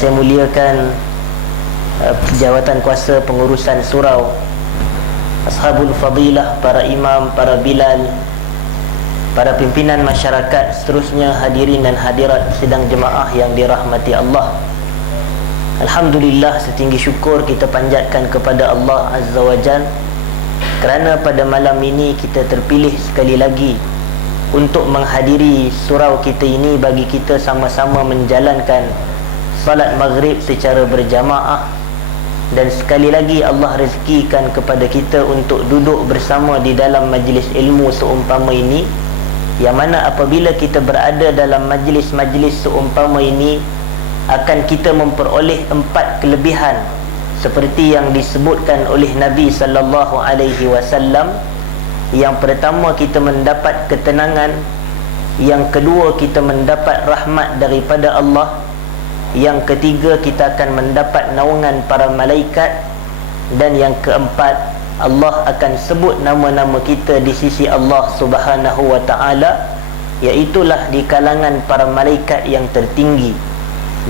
Yang saya muliakan jawatan kuasa pengurusan surau, ashabul fadilah, para imam, para bilal, para pimpinan masyarakat, seterusnya hadirin dan hadirat sidang jemaah yang dirahmati Allah. Alhamdulillah, setinggi syukur kita panjatkan kepada Allah Azza wa Jal kerana pada malam ini kita terpilih sekali lagi untuk menghadiri surau kita ini bagi kita sama-sama menjalankan salat maghrib secara berjamaah. Dan sekali lagi Allah rezekikan kepada kita untuk duduk bersama di dalam majlis ilmu seumpama ini, yang mana apabila kita berada dalam majlis-majlis seumpama ini akan kita memperoleh 4 kelebihan seperti yang disebutkan oleh Nabi sallallahu alaihi wasallam. Yang pertama, kita mendapat ketenangan. Yang kedua, kita mendapat rahmat daripada Allah. Yang ketiga, kita akan mendapat naungan para malaikat. Dan yang keempat, Allah akan sebut nama-nama kita di sisi Allah Subhanahu wa ta'ala, iaitulah di kalangan para malaikat yang tertinggi.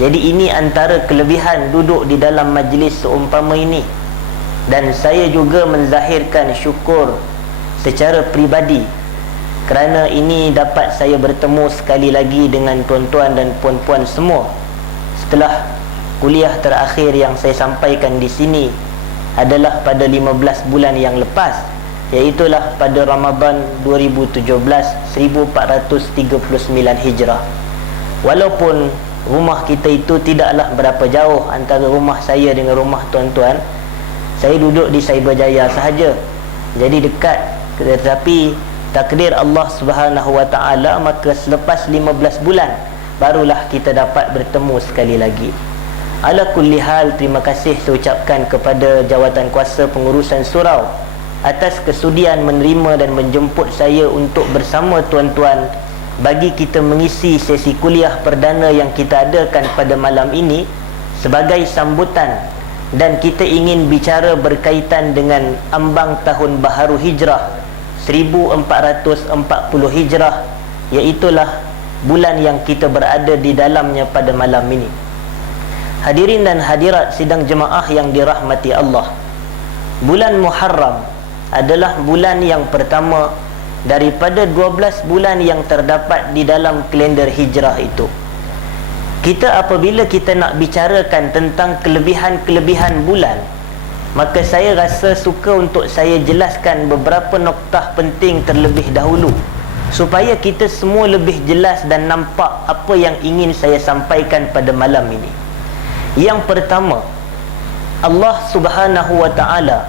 Jadi ini antara kelebihan duduk di dalam majlis seumpama ini. Dan saya juga menzahirkan syukur secara peribadi kerana ini dapat saya bertemu sekali lagi dengan tuan-tuan dan puan-puan semua setelah kuliah terakhir yang saya sampaikan di sini adalah pada 15 bulan yang lepas, iaitulah pada Ramadan 2017 1439 Hijrah. Walaupun rumah kita itu tidaklah berapa jauh antara rumah saya dengan rumah tuan-tuan, saya duduk di Cyberjaya sahaja, jadi dekat. Tetapi takdir Allah Subhanahu wa ta'ala, maka selepas 15 bulan barulah kita dapat bertemu sekali lagi. Ala kulli hal, terima kasih saya ucapkan kepada jawatan kuasa pengurusan surau atas kesudian menerima dan menjemput saya untuk bersama tuan-tuan bagi kita mengisi sesi kuliah perdana yang kita adakan pada malam ini sebagai sambutan. Dan kita ingin bicara berkaitan dengan ambang tahun baharu hijrah 1440 Hijrah, iaitulah bulan yang kita berada di dalamnya pada malam ini. Hadirin dan hadirat sidang jemaah yang dirahmati Allah, bulan Muharram adalah bulan yang pertama daripada 12 bulan yang terdapat di dalam kalender hijrah itu. Kita apabila kita nak bicarakan tentang kelebihan-kelebihan bulan, maka saya rasa suka untuk saya jelaskan beberapa noktah penting terlebih dahulu supaya kita semua lebih jelas dan nampak apa yang ingin saya sampaikan pada malam ini. Yang pertama, Allah Subhanahu wa ta'ala,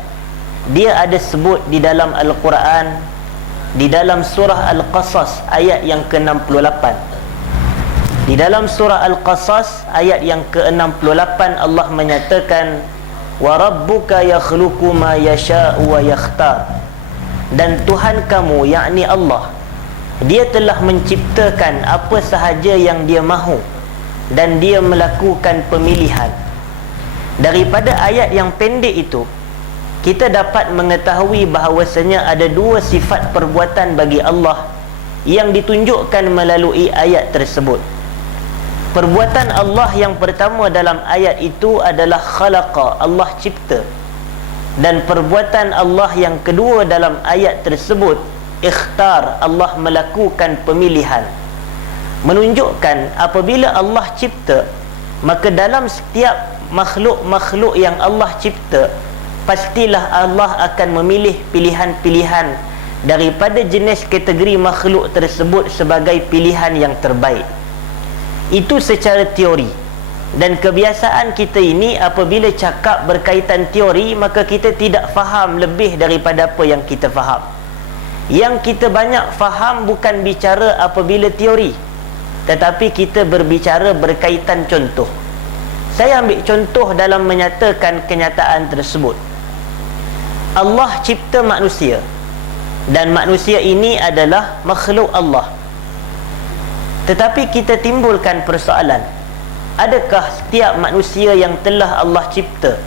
dia ada sebut di dalam Al-Quran, di dalam surah Al-Qasas ayat yang ke-68. Di dalam surah Al-Qasas ayat yang ke-68 Allah menyatakan, wa rabbuka yakhluqu ma yasha'u wa yakhtar. Dan Tuhan kamu, yakni Allah, dia telah menciptakan apa sahaja yang dia mahu dan dia melakukan pemilihan. Daripada ayat yang pendek itu kita dapat mengetahui bahawasanya ada 2 sifat perbuatan bagi Allah yang ditunjukkan melalui ayat tersebut. Perbuatan Allah yang pertama dalam ayat itu adalah khalaqa, Allah cipta. Dan perbuatan Allah yang kedua dalam ayat tersebut, ikhtar, Allah melakukan pemilihan. Menunjukkan apabila Allah cipta, maka dalam setiap makhluk-makhluk yang Allah cipta, pastilah Allah akan memilih pilihan-pilihan daripada jenis kategori makhluk tersebut sebagai pilihan yang terbaik. Itu secara teori. Dan kebiasaan kita ini apabila cakap berkaitan teori, maka kita tidak faham lebih daripada apa yang kita faham. Yang kita banyak faham bukan bicara apabila teori, tetapi kita berbicara berkaitan contoh. Saya ambil contoh dalam menyatakan kenyataan tersebut. Allah cipta manusia, dan manusia ini adalah makhluk Allah. Tetapi kita timbulkan persoalan, adakah setiap manusia yang telah Allah cipta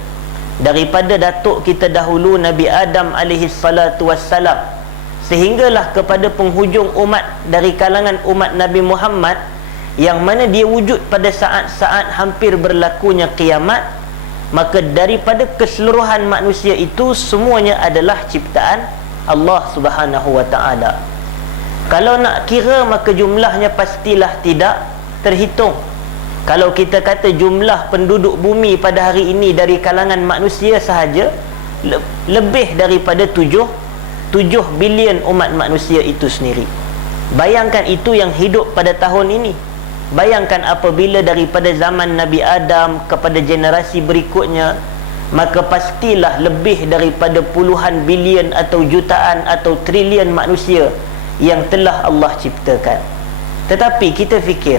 daripada datuk kita dahulu Nabi Adam alaihi salatu wassalam sehinggalah kepada penghujung umat dari kalangan umat Nabi Muhammad, yang mana dia wujud pada saat-saat hampir berlakunya kiamat, maka daripada keseluruhan manusia itu semuanya adalah ciptaan Allah Subhanahu wa ta'ala. Kalau nak kira, maka jumlahnya pastilah tidak terhitung. Kalau kita kata jumlah penduduk bumi pada hari ini dari kalangan manusia sahaja, lebih daripada 7 bilion umat manusia itu sendiri. Bayangkan itu yang hidup pada tahun ini. Bayangkan apabila daripada zaman Nabi Adam kepada generasi berikutnya, maka pastilah lebih daripada puluhan bilion atau jutaan atau trilion manusia yang telah Allah ciptakan. Tetapi kita fikir,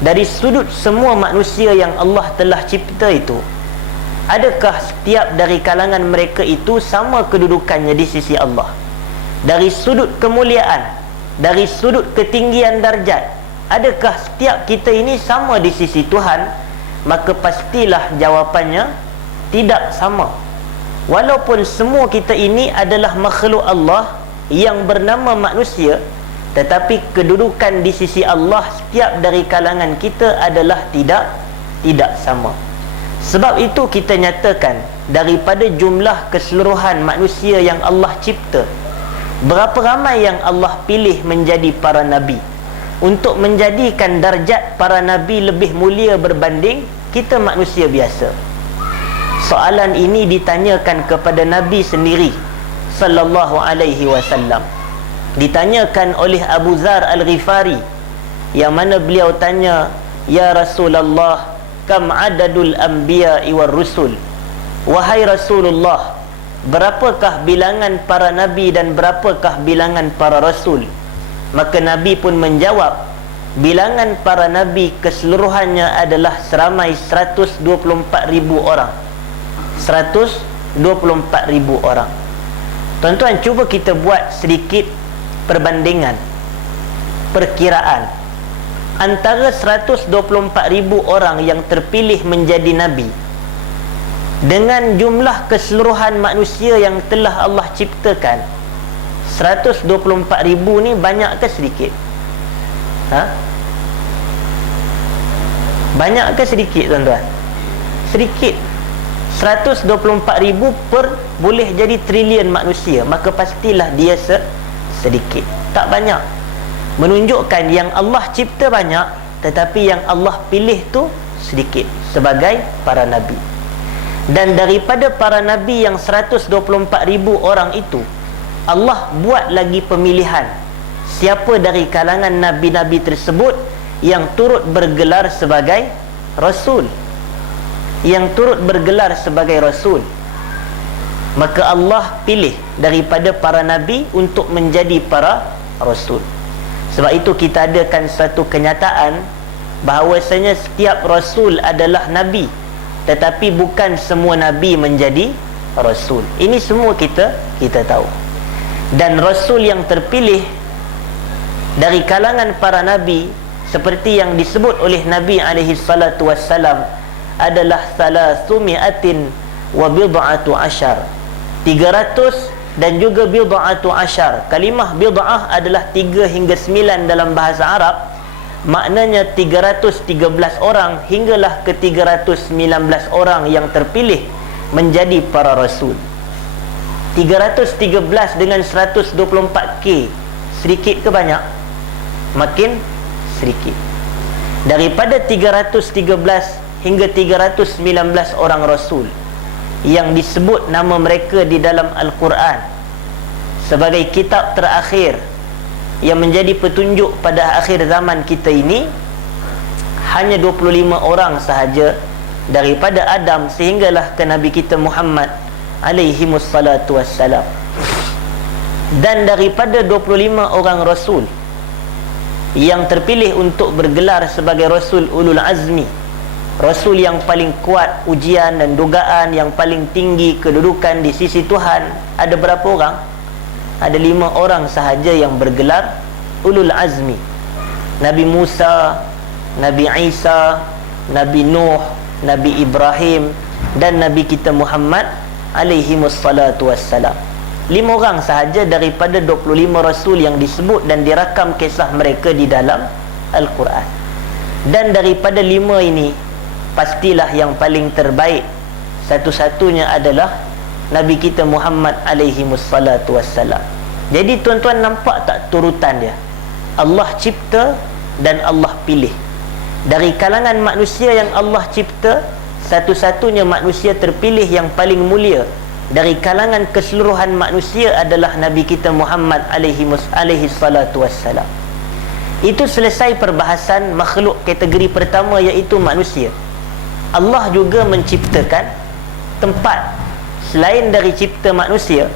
dari sudut semua manusia yang Allah telah cipta itu, adakah setiap dari kalangan mereka itu sama kedudukannya di sisi Allah? Dari sudut kemuliaan, dari sudut ketinggian darjat, adakah setiap kita ini sama di sisi Tuhan? Maka pastilah jawapannya tidak sama. Walaupun semua kita ini adalah makhluk Allah yang bernama manusia, tetapi kedudukan di sisi Allah setiap dari kalangan kita adalah tidak sama. Sebab itu kita nyatakan, daripada jumlah keseluruhan manusia yang Allah cipta, berapa ramai yang Allah pilih menjadi para nabi, untuk menjadikan darjat para nabi lebih mulia berbanding kita manusia biasa. Soalan ini ditanyakan kepada Nabi sendiri sallallahu alaihi wasallam. Ditanyakan oleh Abu Dzar Al-Ghifari, yang mana beliau tanya, "Ya Rasulullah, kam adadul anbiya'i war rusul?" Wahai Rasulullah, berapakah bilangan para nabi dan berapakah bilangan para rasul? Maka Nabi pun menjawab, bilangan para nabi keseluruhannya adalah seramai 124,000 orang. 124,000 orang. Tuan-tuan, cuba kita buat sedikit perbandingan, perkiraan antara 124,000 orang yang terpilih menjadi nabi dengan jumlah keseluruhan manusia yang telah Allah ciptakan. 124,000 ni banyak ke sedikit? Banyak ke sedikit, tuan-tuan? Sedikit. 124,000 per boleh jadi trilion manusia, maka pastilah dia sedikit, tak banyak. Menunjukkan yang Allah cipta banyak, tetapi yang Allah pilih tu sedikit sebagai para nabi. Dan daripada para nabi yang 124,000 orang itu, Allah buat lagi pemilihan siapa dari kalangan nabi-nabi tersebut yang turut bergelar sebagai rasul, yang turut bergelar sebagai rasul. Maka Allah pilih daripada para nabi untuk menjadi para rasul. Sebab itu kita adakan satu kenyataan bahawasanya setiap rasul adalah nabi, tetapi bukan semua nabi menjadi rasul. Ini semua kita tahu. Dan rasul yang terpilih dari kalangan para nabi, seperti yang disebut oleh Nabi alaihi salatu wassalam, adalah 300 wa bid'atu asyar, 300 dan juga bid'atu asyar. Kalimah bid'ah adalah 3 hingga 9 dalam bahasa Arab. Maknanya 313 orang hinggalah ke 319 orang yang terpilih menjadi para rasul. 313 dengan 124K, sedikit ke banyak? Makin sedikit. Daripada 313 hingga 319 orang rasul yang disebut nama mereka di dalam Al-Quran sebagai kitab terakhir yang menjadi petunjuk pada akhir zaman kita ini, hanya 25 orang sahaja daripada Adam sehinggalah ke Nabi kita Muhammad alaihi wassalatu wassalam. Dan daripada 25 orang rasul yang terpilih untuk bergelar sebagai rasul ulul azmi, rasul yang paling kuat ujian dan dugaan, yang paling tinggi kedudukan di sisi Tuhan, ada berapa orang? Ada 5 orang sahaja yang bergelar ulul azmi. Nabi Musa, Nabi Isa, Nabi Nuh, Nabi Ibrahim dan Nabi kita Muhammad alaihi wassalatu wassalam. 5 orang sahaja daripada 25 rasul yang disebut dan dirakam kisah mereka di dalam Al-Quran. Dan daripada 5 ini, pastilah yang paling terbaik satu-satunya adalah Nabi kita Muhammad alaihi wassalatu wassalam. Jadi tuan-tuan nampak tak turutan dia? Allah cipta dan Allah pilih. Dari kalangan manusia yang Allah cipta, satu-satunya manusia terpilih yang paling mulia dari kalangan keseluruhan manusia adalah Nabi kita Muhammad alaihi salatu wassalam. Itu selesai perbahasan makhluk kategori pertama, iaitu manusia. Allah juga menciptakan tempat. Selain dari cipta manusia,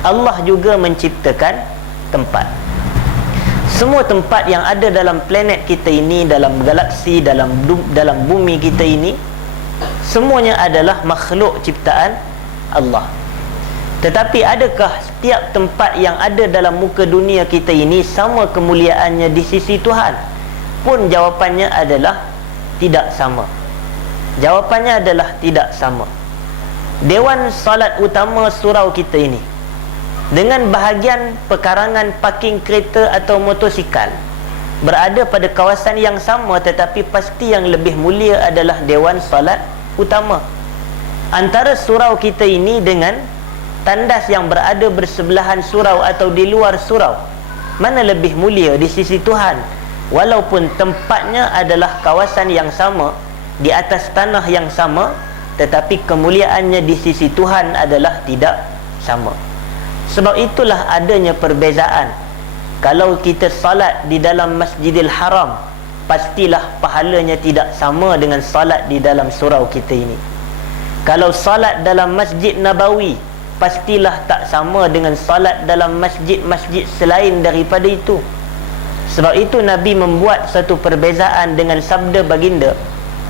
Allah juga menciptakan tempat. Semua tempat yang ada dalam planet kita ini, dalam galaksi, dalam bumi kita ini, semuanya adalah makhluk ciptaan Allah. Tetapi adakah setiap tempat yang ada dalam muka dunia kita ini sama kemuliaannya di sisi Tuhan? Pun jawapannya adalah tidak sama. Jawapannya adalah tidak sama. Dewan salat utama surau kita ini, dengan bahagian pekarangan parking kereta atau motosikal, berada pada kawasan yang sama, tetapi pasti yang lebih mulia adalah dewan salat utama. Antara surau kita ini dengan tandas yang berada bersebelahan surau atau di luar surau, mana lebih mulia di sisi Tuhan? Walaupun tempatnya adalah kawasan yang sama, di atas tanah yang sama, tetapi kemuliaannya di sisi Tuhan adalah tidak sama. Sebab itulah adanya perbezaan. Kalau kita salat di dalam Masjidil Haram, pastilah pahalanya tidak sama dengan salat di dalam surau kita ini. Kalau salat dalam Masjid Nabawi, pastilah tak sama dengan salat dalam masjid-masjid selain daripada itu. Sebab itu Nabi membuat satu perbezaan dengan sabda baginda,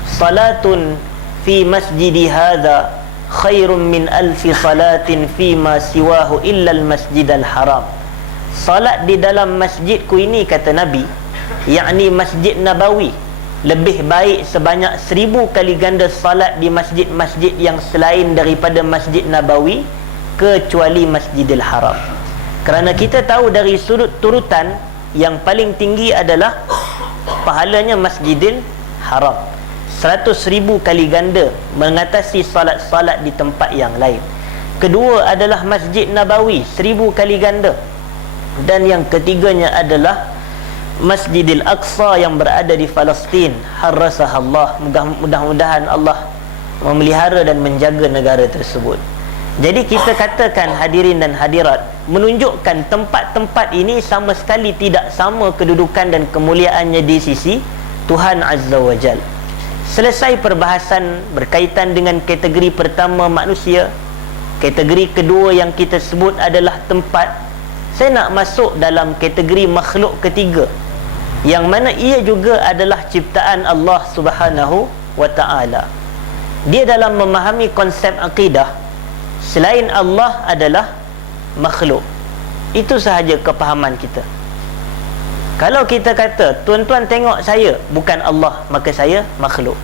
salatun fi masjidi hadha khairun min alfi salatin fi ma siwahu illa al-masjidal haram. Salat di dalam masjidku ini, kata Nabi, yakni Masjid Nabawi, lebih baik sebanyak 1000 kali ganda salat di masjid-masjid yang selain daripada Masjid Nabawi, kecuali Masjidil Haram. Kerana kita tahu dari sudut turutan, yang paling tinggi adalah pahalanya Masjidil Haram, 100,000 kali ganda mengatasi salat-salat di tempat yang lain. Kedua adalah Masjid Nabawi, 1000 kali ganda. Dan yang ketiganya adalah Masjidil Aqsa yang berada di Palestin. Harasahallah, mudah-mudahan Allah memelihara dan menjaga negara tersebut. Jadi kita katakan, hadirin dan hadirat, menunjukkan tempat-tempat ini sama sekali tidak sama kedudukan dan kemuliaannya di sisi Tuhan Azza wa Jal. Selesai perbahasan berkaitan dengan kategori pertama manusia. Kategori kedua yang kita sebut adalah tempat. Saya nak masuk dalam kategori makhluk ketiga, yang mana ia juga adalah ciptaan Allah Subhanahu wa ta'ala. Dia dalam memahami konsep akidah, selain Allah adalah makhluk. Itu sahaja kepahaman kita. Kalau kita kata, tuan-tuan tengok saya, bukan Allah, maka saya makhluk.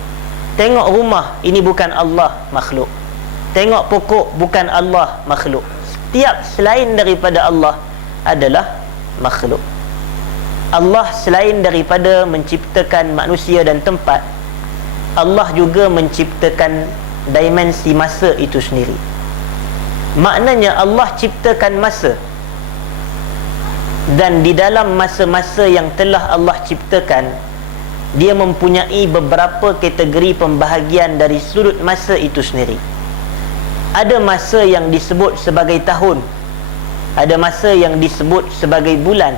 Tengok rumah, ini bukan Allah, makhluk. Tengok pokok, bukan Allah, makhluk. Setiap selain daripada Allah adalah makhluk. Allah selain daripada menciptakan manusia dan tempat, Allah juga menciptakan dimensi masa itu sendiri. Maknanya Allah ciptakan masa, dan di dalam masa-masa yang telah Allah ciptakan, dia mempunyai beberapa kategori pembahagian dari sudut masa itu sendiri. Ada masa yang disebut sebagai tahun, ada masa yang disebut sebagai bulan,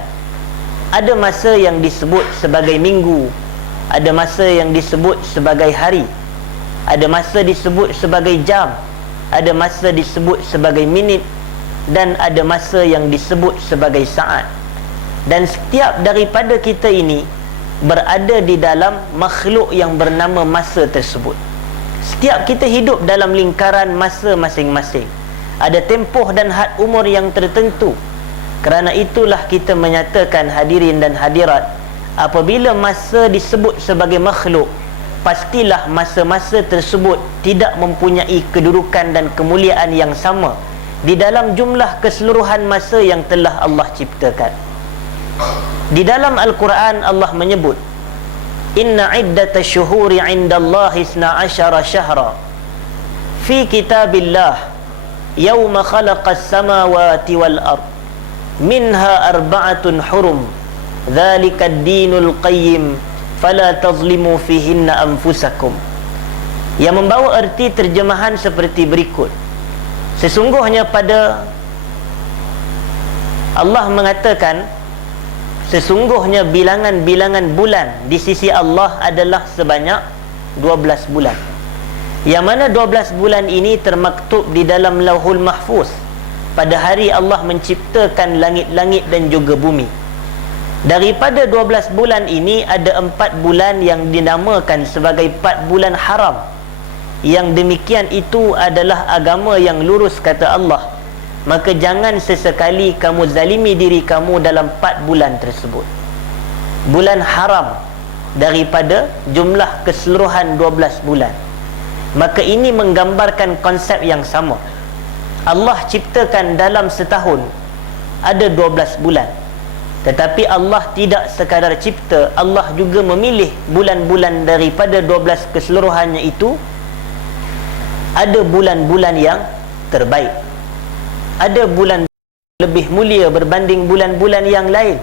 ada masa yang disebut sebagai minggu, ada masa yang disebut sebagai hari, ada masa disebut sebagai jam, ada masa disebut sebagai minit, dan ada masa yang disebut sebagai saat. Dan setiap daripada kita ini berada di dalam makhluk yang bernama masa tersebut. Setiap kita hidup dalam lingkaran masa masing-masing. Ada tempoh dan had umur yang tertentu. Kerana itulah kita menyatakan, hadirin dan hadirat, apabila masa disebut sebagai makhluk, pastilah masa-masa tersebut tidak mempunyai kedudukan dan kemuliaan yang sama di dalam jumlah keseluruhan masa yang telah Allah ciptakan. Di dalam Al-Quran Allah menyebut, inna iddata syuhuri indallahi 12 syahra fi kitabillah yawma khalaqas samawati wal ard minha arba'atun hurum dzalika ad-dinul qayyim fala tazlimu fihinna anfusakum. Yang membawa erti terjemahan seperti berikut. Sesungguhnya pada Allah mengatakan, sesungguhnya bilangan-bilangan bulan di sisi Allah adalah sebanyak 12 bulan. Yang mana 12 bulan ini termaktub di dalam Lauhul Mahfuz pada hari Allah menciptakan langit-langit dan juga bumi. Daripada 12 bulan ini ada 4 bulan yang dinamakan sebagai 4 bulan haram. Yang demikian itu adalah agama yang lurus, kata Allah. Maka jangan sesekali kamu zalimi diri kamu dalam 4 bulan tersebut. Bulan haram daripada jumlah keseluruhan 12 bulan. Maka ini menggambarkan konsep yang sama. Allah ciptakan dalam setahun ada 12 bulan. Tetapi Allah tidak sekadar cipta, Allah juga memilih bulan-bulan daripada 12 keseluruhannya itu. Ada bulan-bulan yang terbaik, ada bulan lebih mulia berbanding bulan-bulan yang lain.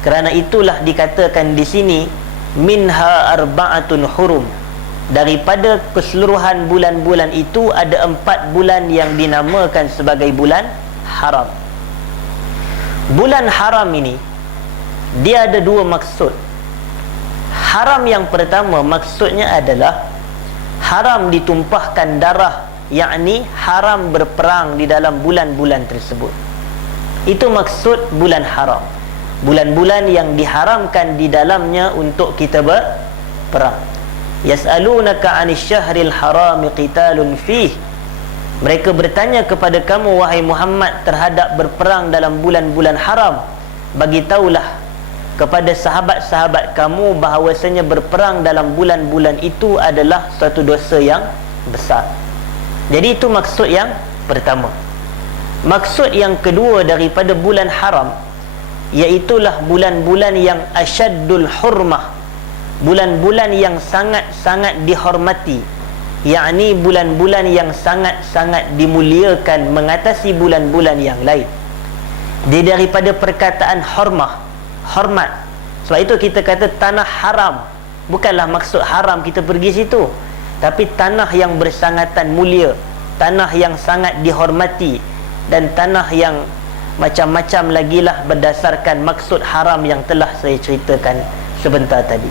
Kerana itulah dikatakan di sini minha arba'atun hurum. Daripada keseluruhan bulan-bulan itu ada 4 bulan yang dinamakan sebagai bulan haram. Bulan haram ini dia ada 2 maksud. Haram yang pertama maksudnya adalah haram ditumpahkan darah, yakni haram berperang di dalam bulan-bulan tersebut. Itu maksud bulan haram. Bulan-bulan yang diharamkan di dalamnya untuk kita berperang. Yas'alunaka 'anil syahril haram qitalun fih. Mereka bertanya kepada kamu wahai Muhammad terhadap berperang dalam bulan-bulan haram. Bagi tahulah kepada sahabat-sahabat kamu bahawasanya berperang dalam bulan-bulan itu adalah suatu dosa yang besar. Jadi itu maksud yang pertama. Maksud yang kedua daripada bulan haram, iaitulah bulan-bulan yang asyaddul hurmah, bulan-bulan yang sangat-sangat dihormati, yakni bulan-bulan yang sangat-sangat dimuliakan mengatasi bulan-bulan yang lain. Dia daripada perkataan hormat. Sebab itu kita kata tanah haram. Bukanlah maksud haram kita pergi situ, tapi tanah yang bersangatan mulia, tanah yang sangat dihormati, dan tanah yang macam-macam lagi lah berdasarkan maksud haram yang telah saya ceritakan sebentar tadi.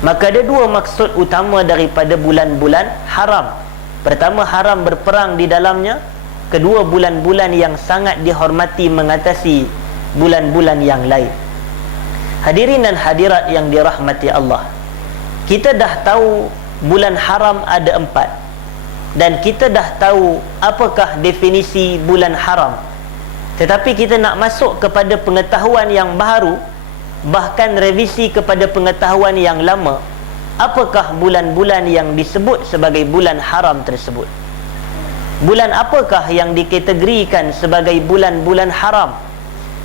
Maka ada 2 maksud utama daripada bulan-bulan haram. Pertama, haram berperang di dalamnya. Kedua, bulan-bulan yang sangat dihormati mengatasi bulan-bulan yang lain. Hadirin dan hadirat yang dirahmati Allah, kita dah tahu bulan haram ada 4, dan kita dah tahu apakah definisi bulan haram. Tetapi kita nak masuk kepada pengetahuan yang baru, bahkan revisi kepada pengetahuan yang lama. Apakah bulan-bulan yang disebut sebagai bulan haram tersebut? Bulan apakah yang dikategorikan sebagai bulan-bulan haram?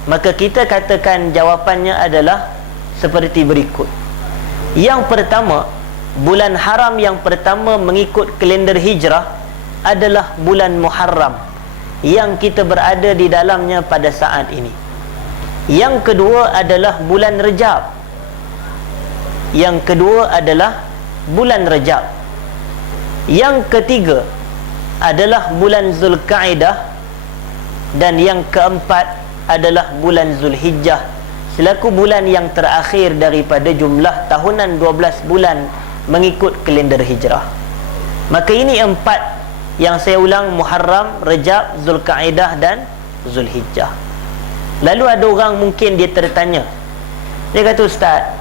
Maka kita katakan jawapannya adalah seperti berikut. Yang pertama, bulan haram yang pertama mengikut kalender hijrah adalah bulan Muharram yang kita berada di dalamnya pada saat ini. Yang kedua adalah bulan Rejab. Yang kedua adalah bulan Rejab. Yang ketiga adalah bulan Zulkaidah. Dan yang keempat adalah bulan Zulhijjah, selaku bulan yang terakhir daripada jumlah tahunan 12 bulan mengikut kalender hijrah. Maka ini 4 yang saya ulang: Muharram, Rejab, Zulkaidah dan Zulhijjah. Lalu ada orang mungkin dia tertanya, dia kata, Ustaz,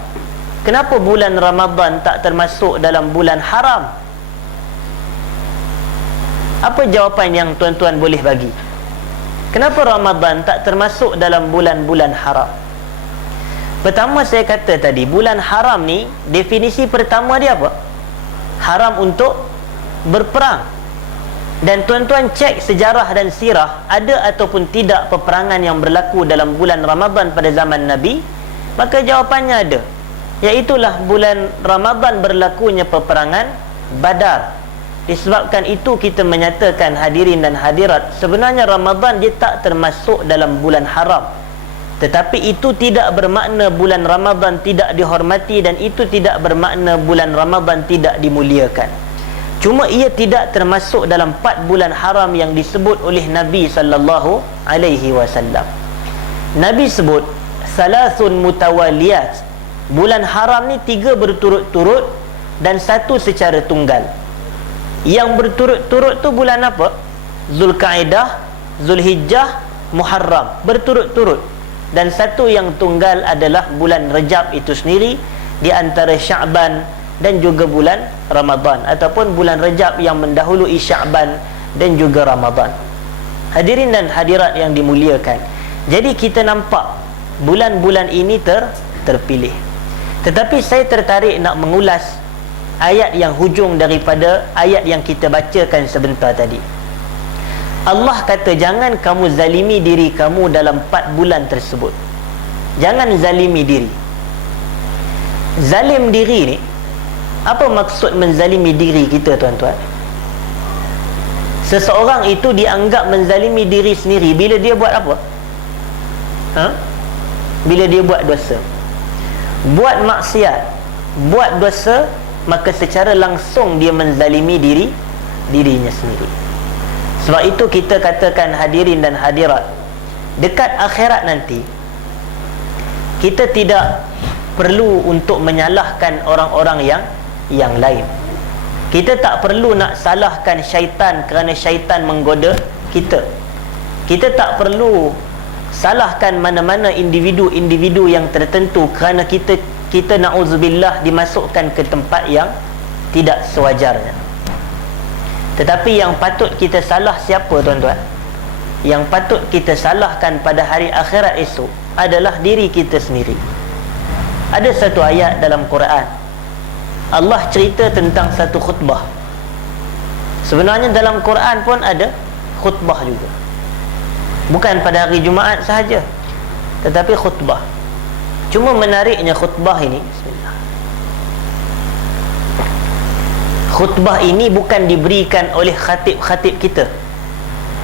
kenapa bulan Ramadan tak termasuk dalam bulan haram? Apa jawapan yang tuan-tuan boleh bagi? Kenapa Ramadan tak termasuk dalam bulan-bulan haram? Pertama, saya kata tadi, bulan haram ni definisi pertama dia apa? Haram untuk berperang. Dan tuan-tuan cek sejarah dan sirah, ada ataupun tidak peperangan yang berlaku dalam bulan Ramadan pada zaman Nabi? Maka jawapannya ada. Iaitulah bulan Ramadan berlakunya peperangan Badar. Disebabkan itu kita menyatakan, hadirin dan hadirat, sebenarnya Ramadan dia tak termasuk dalam bulan haram. Tetapi itu tidak bermakna bulan Ramadan tidak dihormati, dan itu tidak bermakna bulan Ramadan tidak dimuliakan. Cuma ia tidak termasuk dalam 4 bulan haram yang disebut oleh Nabi sallallahu alaihi wasallam. Nabi sebut salasun mutawaliyat. Bulan haram ni 3 berturut-turut dan 1 secara tunggal. Yang berturut-turut tu bulan apa? Zulkaidah, Zulhijjah, Muharram, berturut-turut. Dan 1 yang tunggal adalah bulan Rejab itu sendiri, di antara Sya'ban dan juga bulan Ramadan, ataupun bulan Rejab yang mendahului Sya'ban dan juga Ramadan. Hadirin dan hadirat yang dimuliakan, jadi kita nampak bulan-bulan ini terpilih. Tetapi saya tertarik nak mengulas ayat yang hujung daripada ayat yang kita bacakan sebentar tadi. Allah kata, jangan kamu zalimi diri kamu dalam 4 bulan tersebut. Jangan zalimi diri. Zalim diri ni, apa maksud menzalimi diri kita, tuan-tuan? Seseorang itu dianggap menzalimi diri sendiri bila dia buat apa? Bila dia buat dosa, buat maksiat, buat dosa, maka secara langsung dia menzalimi dirinya sendiri. Sebab itu kita katakan, hadirin dan hadirat, dekat akhirat nanti kita tidak perlu untuk menyalahkan orang-orang yang lain. Kita tak perlu nak salahkan syaitan kerana syaitan menggoda kita. Kita tak perlu salahkan mana-mana individu-individu yang tertentu kerana kita na'udzubillah dimasukkan ke tempat yang tidak sewajarnya. Tetapi yang patut kita salah siapa, tuan-tuan? Yang patut kita salahkan pada hari akhirat esok adalah diri kita sendiri. Ada satu ayat dalam Quran, Allah cerita tentang satu khutbah. Sebenarnya dalam Quran pun ada khutbah juga, bukan pada hari Jumaat sahaja, tetapi khutbah. Cuma menariknya khutbah ini, khutbah ini bukan diberikan oleh khatib-khatib kita,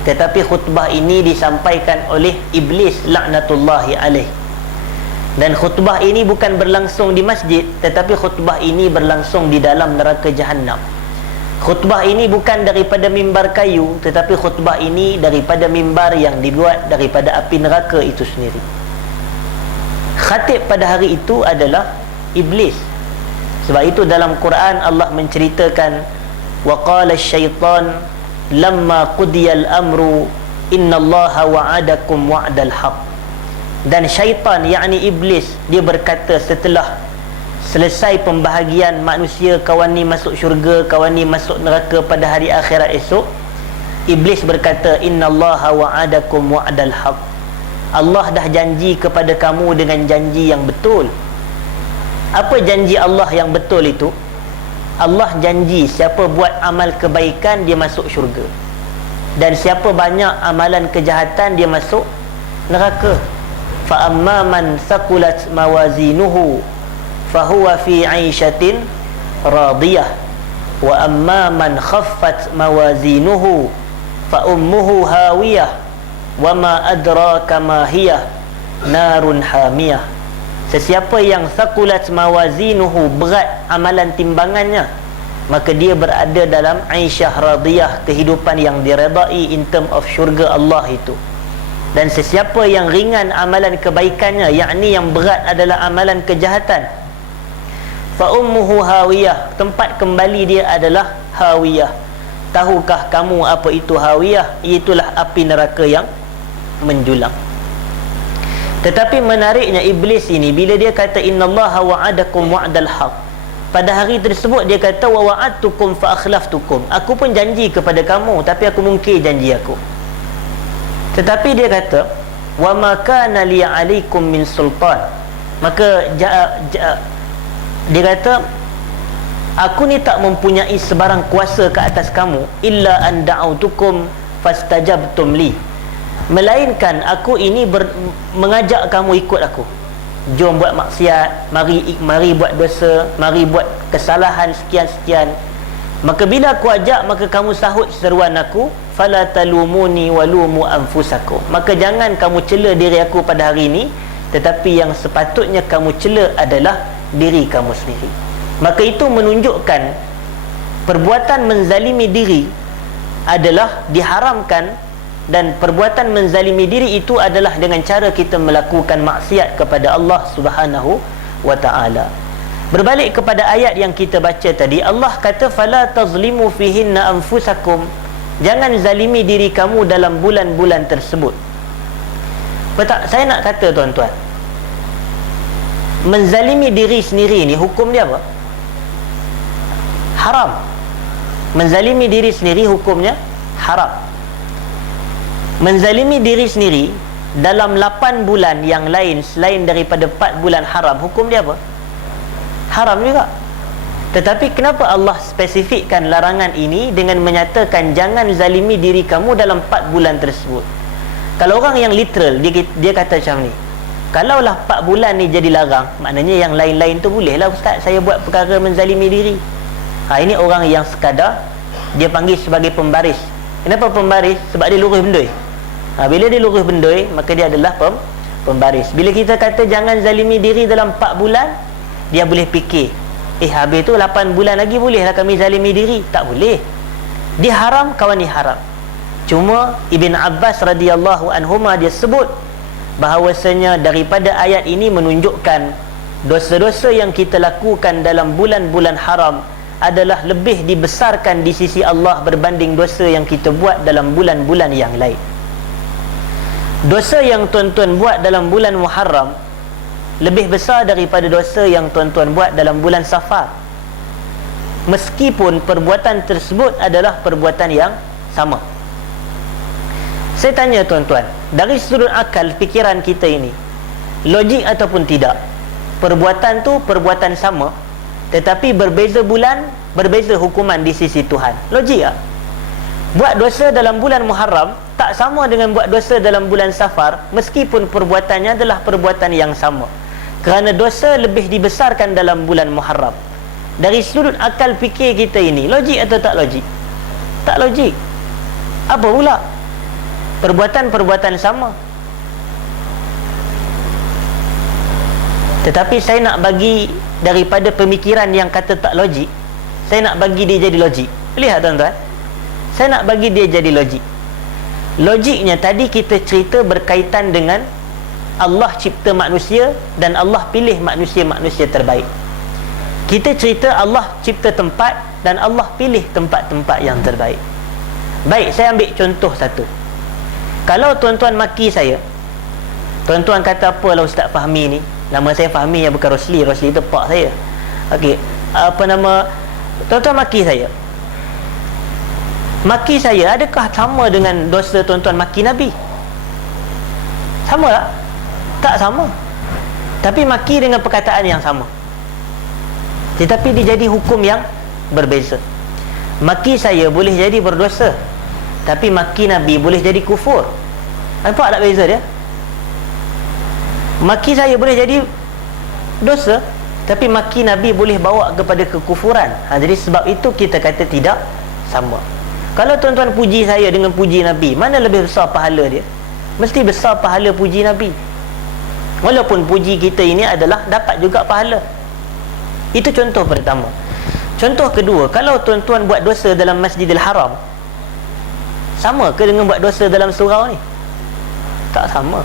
tetapi khutbah ini disampaikan oleh Iblis laknatullahi alaih. Dan khutbah ini bukan berlangsung di masjid, tetapi khutbah ini berlangsung di dalam neraka Jahannam. Khutbah ini bukan daripada mimbar kayu, tetapi khutbah ini daripada mimbar yang dibuat daripada api neraka itu sendiri. Khatib pada hari itu adalah Iblis. Sebab itu dalam Quran Allah menceritakan, wa qala asy-syaitan lamma qudiyal amru innallaha wa'adakum wa'dal haqq. Dan syaitan, yakni Iblis, dia berkata setelah selesai pembahagian manusia, kawan ni masuk syurga, kawan ni masuk neraka pada hari akhirat esok, Iblis berkata, innallaha wa'adakum wa'dal haqq. Allah dah janji kepada kamu dengan janji yang betul. Apa janji Allah yang betul itu? Allah janji siapa buat amal kebaikan dia masuk syurga, dan siapa banyak amalan kejahatan dia masuk neraka. Fa amma man thaqulat mawazinuhu fahuwa fi 'aishatin radiyah wa amma man khaffat mawazinuhu fa ummuhu hawiyah wa ma adraka ma hiya narun hamiyah. Sesiapa yang thaqulat mawazinuhu, berat amalan timbangannya, maka dia berada dalam aisyah radiyah, kehidupan yang diredai in term of syurga Allah itu. Dan sesiapa yang ringan amalan kebaikannya, yakni yang berat adalah amalan kejahatan, fa ummuhu hawiyah, tempat kembali dia adalah hawiyah. Tahukah kamu apa itu hawiyah? Itulah api neraka yang menjulang. Tetapi menariknya Iblis ini, bila dia kata innallaha wa'adakum wa'dal haqq, pada hari tersebut dia kata wa wa'adtukum fa akhlaftukum, aku pun janji kepada kamu tapi aku mungkir janji aku. Tetapi dia kata wa ma kana li 'alaikum min sultan, maka dia kata aku ni tak mempunyai sebarang kuasa ke atas kamu, illa an da'autukum fastajabtum li, melainkan aku ini mengajak kamu ikut aku. jom buat maksiat, mari buat dosa, mari buat kesalahan sekian-sekian. Maka bila aku ajak, maka kamu sahut seruan aku, fala talumuni walumu anfusakum. Maka jangan kamu cela diri aku pada hari ini, tetapi yang sepatutnya kamu cela adalah diri kamu sendiri. Maka itu menunjukkan perbuatan menzalimi diri adalah diharamkan, dan perbuatan menzalimi diri itu adalah dengan cara kita melakukan maksiat kepada Allah Subhanahu wa ta'ala. Berbalik kepada ayat yang kita baca tadi, Allah kata fala tazlimu fihinna anfusakum, jangan zalimi diri kamu dalam bulan-bulan tersebut. Betul, saya nak kata tuan-tuan, menzalimi diri sendiri ni hukum dia apa? Haram. Menzalimi diri sendiri hukumnya haram. Menzalimi diri sendiri dalam 8 bulan yang lain selain daripada 4 bulan haram, hukum dia apa? Haram juga. Tetapi kenapa Allah spesifikkan larangan ini dengan menyatakan jangan zalimi diri kamu dalam 4 bulan tersebut? Kalau orang yang literal, dia kata macam ni, kalaulah 4 bulan ni jadi larang, maknanya yang lain-lain tu bolehlah ustaz saya buat perkara menzalimi diri. Ini orang yang sekadar dia panggil sebagai pembaris. Kenapa pembaris? Sebab dia lurus bendoi. Bila dia lurus bendoi, maka dia adalah pembaris. Bila kita kata jangan zalimi diri dalam 4 bulan, dia boleh fikir, habis tu 8 bulan lagi bolehlah kami zalimi diri. Tak boleh. Dia haram, kawan ni haram. Cuma Ibn Abbas radhiyallahu anhuma dia sebut bahawasanya daripada ayat ini menunjukkan dosa-dosa yang kita lakukan dalam bulan-bulan haram adalah lebih dibesarkan di sisi Allah berbanding dosa yang kita buat dalam bulan-bulan yang lain. Dosa yang tuan-tuan buat dalam bulan Muharram lebih besar daripada dosa yang tuan-tuan buat dalam bulan Safar, meskipun perbuatan tersebut adalah perbuatan yang sama. Saya tanya tuan-tuan, dari sudut akal fikiran kita ini, logik ataupun tidak, perbuatan tu perbuatan sama, tetapi berbeza bulan, berbeza hukuman di sisi Tuhan. Logik tak? Buat dosa dalam bulan Muharram tak sama dengan buat dosa dalam bulan Safar, meskipun perbuatannya adalah perbuatan yang sama, kerana dosa lebih dibesarkan dalam bulan Muharram. Dari sudut akal fikir kita ini, logik atau tak logik? Tak logik. Apa pula? Perbuatan-perbuatan sama. Tetapi saya nak bagi daripada pemikiran yang kata tak logik, saya nak bagi dia jadi logik. Lihat tuan-tuan, saya nak bagi dia jadi logik. Logiknya tadi kita cerita berkaitan dengan Allah cipta manusia dan Allah pilih manusia-manusia terbaik. Kita cerita Allah cipta tempat dan Allah pilih tempat-tempat yang terbaik. Baik, saya ambil contoh satu. Kalau tuan-tuan maki saya, tuan-tuan kata apalah Ustaz Fahmi ni, nama saya Fahmi yang bukan Rosli. Rosli itu pak saya. Okey, apa nama, tuan-tuan maki saya. Maki saya adakah sama dengan dosa tuan-tuan maki Nabi? Sama tak? Tak sama. Tapi maki dengan perkataan yang sama, tetapi dia jadi hukum yang berbeza. Maki saya boleh jadi berdosa, tapi maki Nabi boleh jadi kufur. Nampak tak beza dia? Maki saya boleh jadi dosa, tapi maki Nabi boleh bawa kepada kekufuran. Jadi sebab itu kita kata tidak sama. Kalau tuan-tuan puji saya dengan puji Nabi, mana lebih besar pahala dia? Mesti besar pahala puji Nabi. Walaupun puji kita ini adalah dapat juga pahala. Itu contoh pertama. Contoh kedua, kalau tuan-tuan buat dosa dalam Masjidil Haram, sama ke dengan buat dosa dalam surau ni? Tak sama.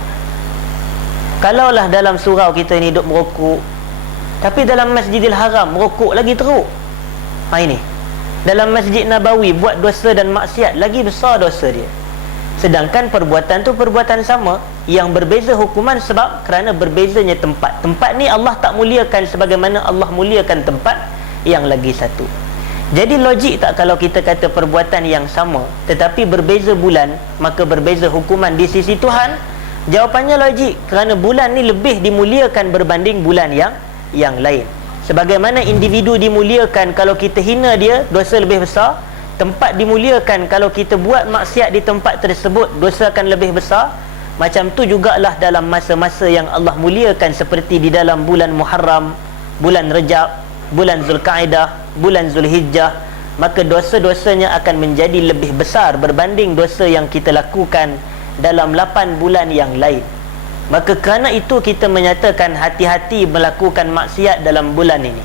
Kalaulah dalam surau kita ni duk merokok, tapi dalam Masjidil Haram merokok lagi teruk. Ini dalam Masjid Nabawi buat dosa dan maksiat, lagi besar dosa dia. Sedangkan perbuatan tu perbuatan sama, yang berbeza hukuman sebab kerana berbezanya tempat. Tempat ni Allah tak muliakan sebagaimana Allah muliakan tempat yang lagi satu. Jadi logik tak kalau kita kata perbuatan yang sama tetapi berbeza bulan, maka berbeza hukuman di sisi Tuhan? Jawapannya logik, kerana bulan ni lebih dimuliakan berbanding bulan yang lain. Sebagaimana individu dimuliakan kalau kita hina dia, dosa lebih besar. Tempat dimuliakan kalau kita buat maksiat di tempat tersebut, dosa akan lebih besar. Macam tu jugalah dalam masa-masa yang Allah muliakan, seperti di dalam bulan Muharram, bulan Rejab, bulan Zulkaidah, bulan Zulhijjah, maka dosa-dosanya akan menjadi lebih besar berbanding dosa yang kita lakukan dalam 8 bulan yang lain. Maka kerana itu kita menyatakan hati-hati melakukan maksiat dalam bulan ini.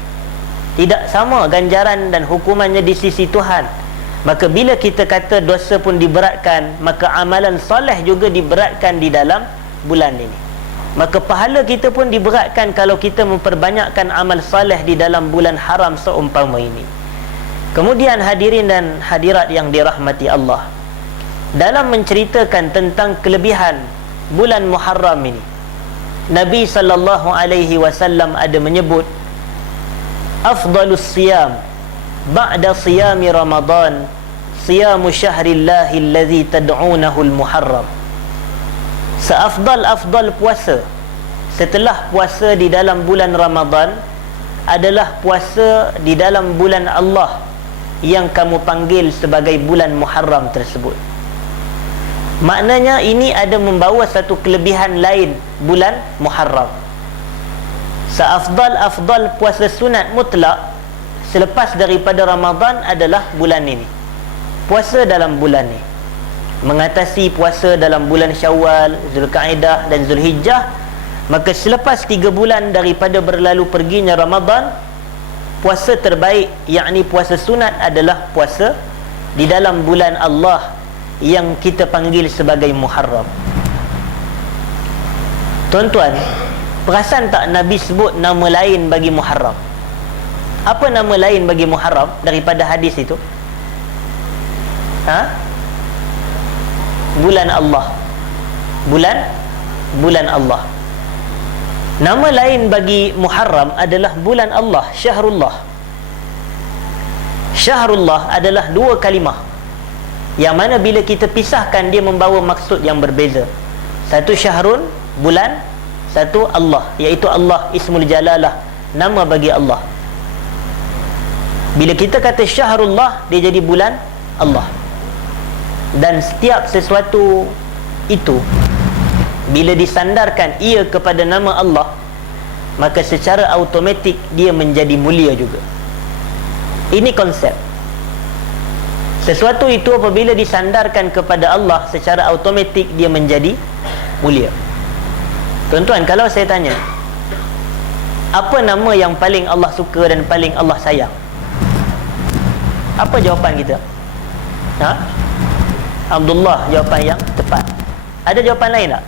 Tidak sama ganjaran dan hukumannya di sisi Tuhan. Maka bila kita kata dosa pun diberatkan, maka amalan soleh juga diberatkan di dalam bulan ini. Maka pahala kita pun diberatkan kalau kita memperbanyakkan amal soleh di dalam bulan haram seumpama ini. Kemudian hadirin dan hadirat yang dirahmati Allah, dalam menceritakan tentang kelebihan bulan Muharram ini, Nabi sallallahu alaihi wasallam ada menyebut, afdalus siyam ba'da siyami Ramadan siyamu syahrillahi allazi tad'unahu al-Muharram. Seafdal-afdal puasa setelah puasa di dalam bulan Ramadan adalah puasa di dalam bulan Allah yang kamu panggil sebagai bulan Muharram tersebut. Maknanya ini ada membawa satu kelebihan lain bulan Muharram. Seafdal-afdal puasa sunat mutlak selepas daripada Ramadan adalah bulan ini, puasa dalam bulan ini, mengatasi puasa dalam bulan Syawal, Zulkaidah dan Zulhijjah. Maka selepas 3 bulan daripada berlalu perginya Ramadan, puasa terbaik, yakni puasa sunat, adalah puasa di dalam bulan Allah yang kita panggil sebagai Muharram. Tuan-tuan, perasan tak Nabi sebut nama lain bagi Muharram? Apa nama lain bagi Muharram daripada hadis itu? Bulan Allah. Bulan Allah. Nama lain bagi Muharram adalah bulan Allah, Syahrullah. Syahrullah adalah 2 kalimah yang mana bila kita pisahkan dia membawa maksud yang berbeza. Satu Syahrun, bulan, satu Allah, iaitu Allah, Ismul Jalalah, nama bagi Allah. Bila kita kata Syahrullah, dia jadi bulan Allah. Dan setiap sesuatu itu bila disandarkan ia kepada nama Allah, maka secara automatik dia menjadi mulia juga. Ini konsep. Sesuatu itu apabila disandarkan kepada Allah, secara automatik dia menjadi mulia. Tuan-tuan, kalau saya tanya, apa nama yang paling Allah suka dan paling Allah sayang? Apa jawapan kita? Abdullah jawapan yang tepat. Ada jawapan lain tak?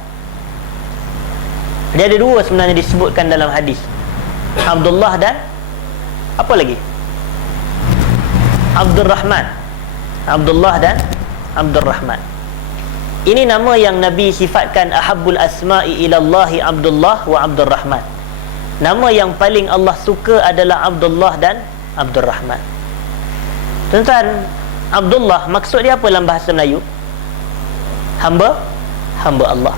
Dia ada 2 sebenarnya disebutkan dalam hadis, Abdullah dan apa lagi? Abdul Rahman. Abdullah dan Abdul Rahman. Ini nama yang Nabi sifatkan, ahabbul asma'i ilallahi Abdullah wa Abdul Rahman. Nama yang paling Allah suka adalah Abdullah dan Abdul Rahman. Tuan-tuan, Abdullah maksud dia apa dalam bahasa Melayu? Hamba Allah.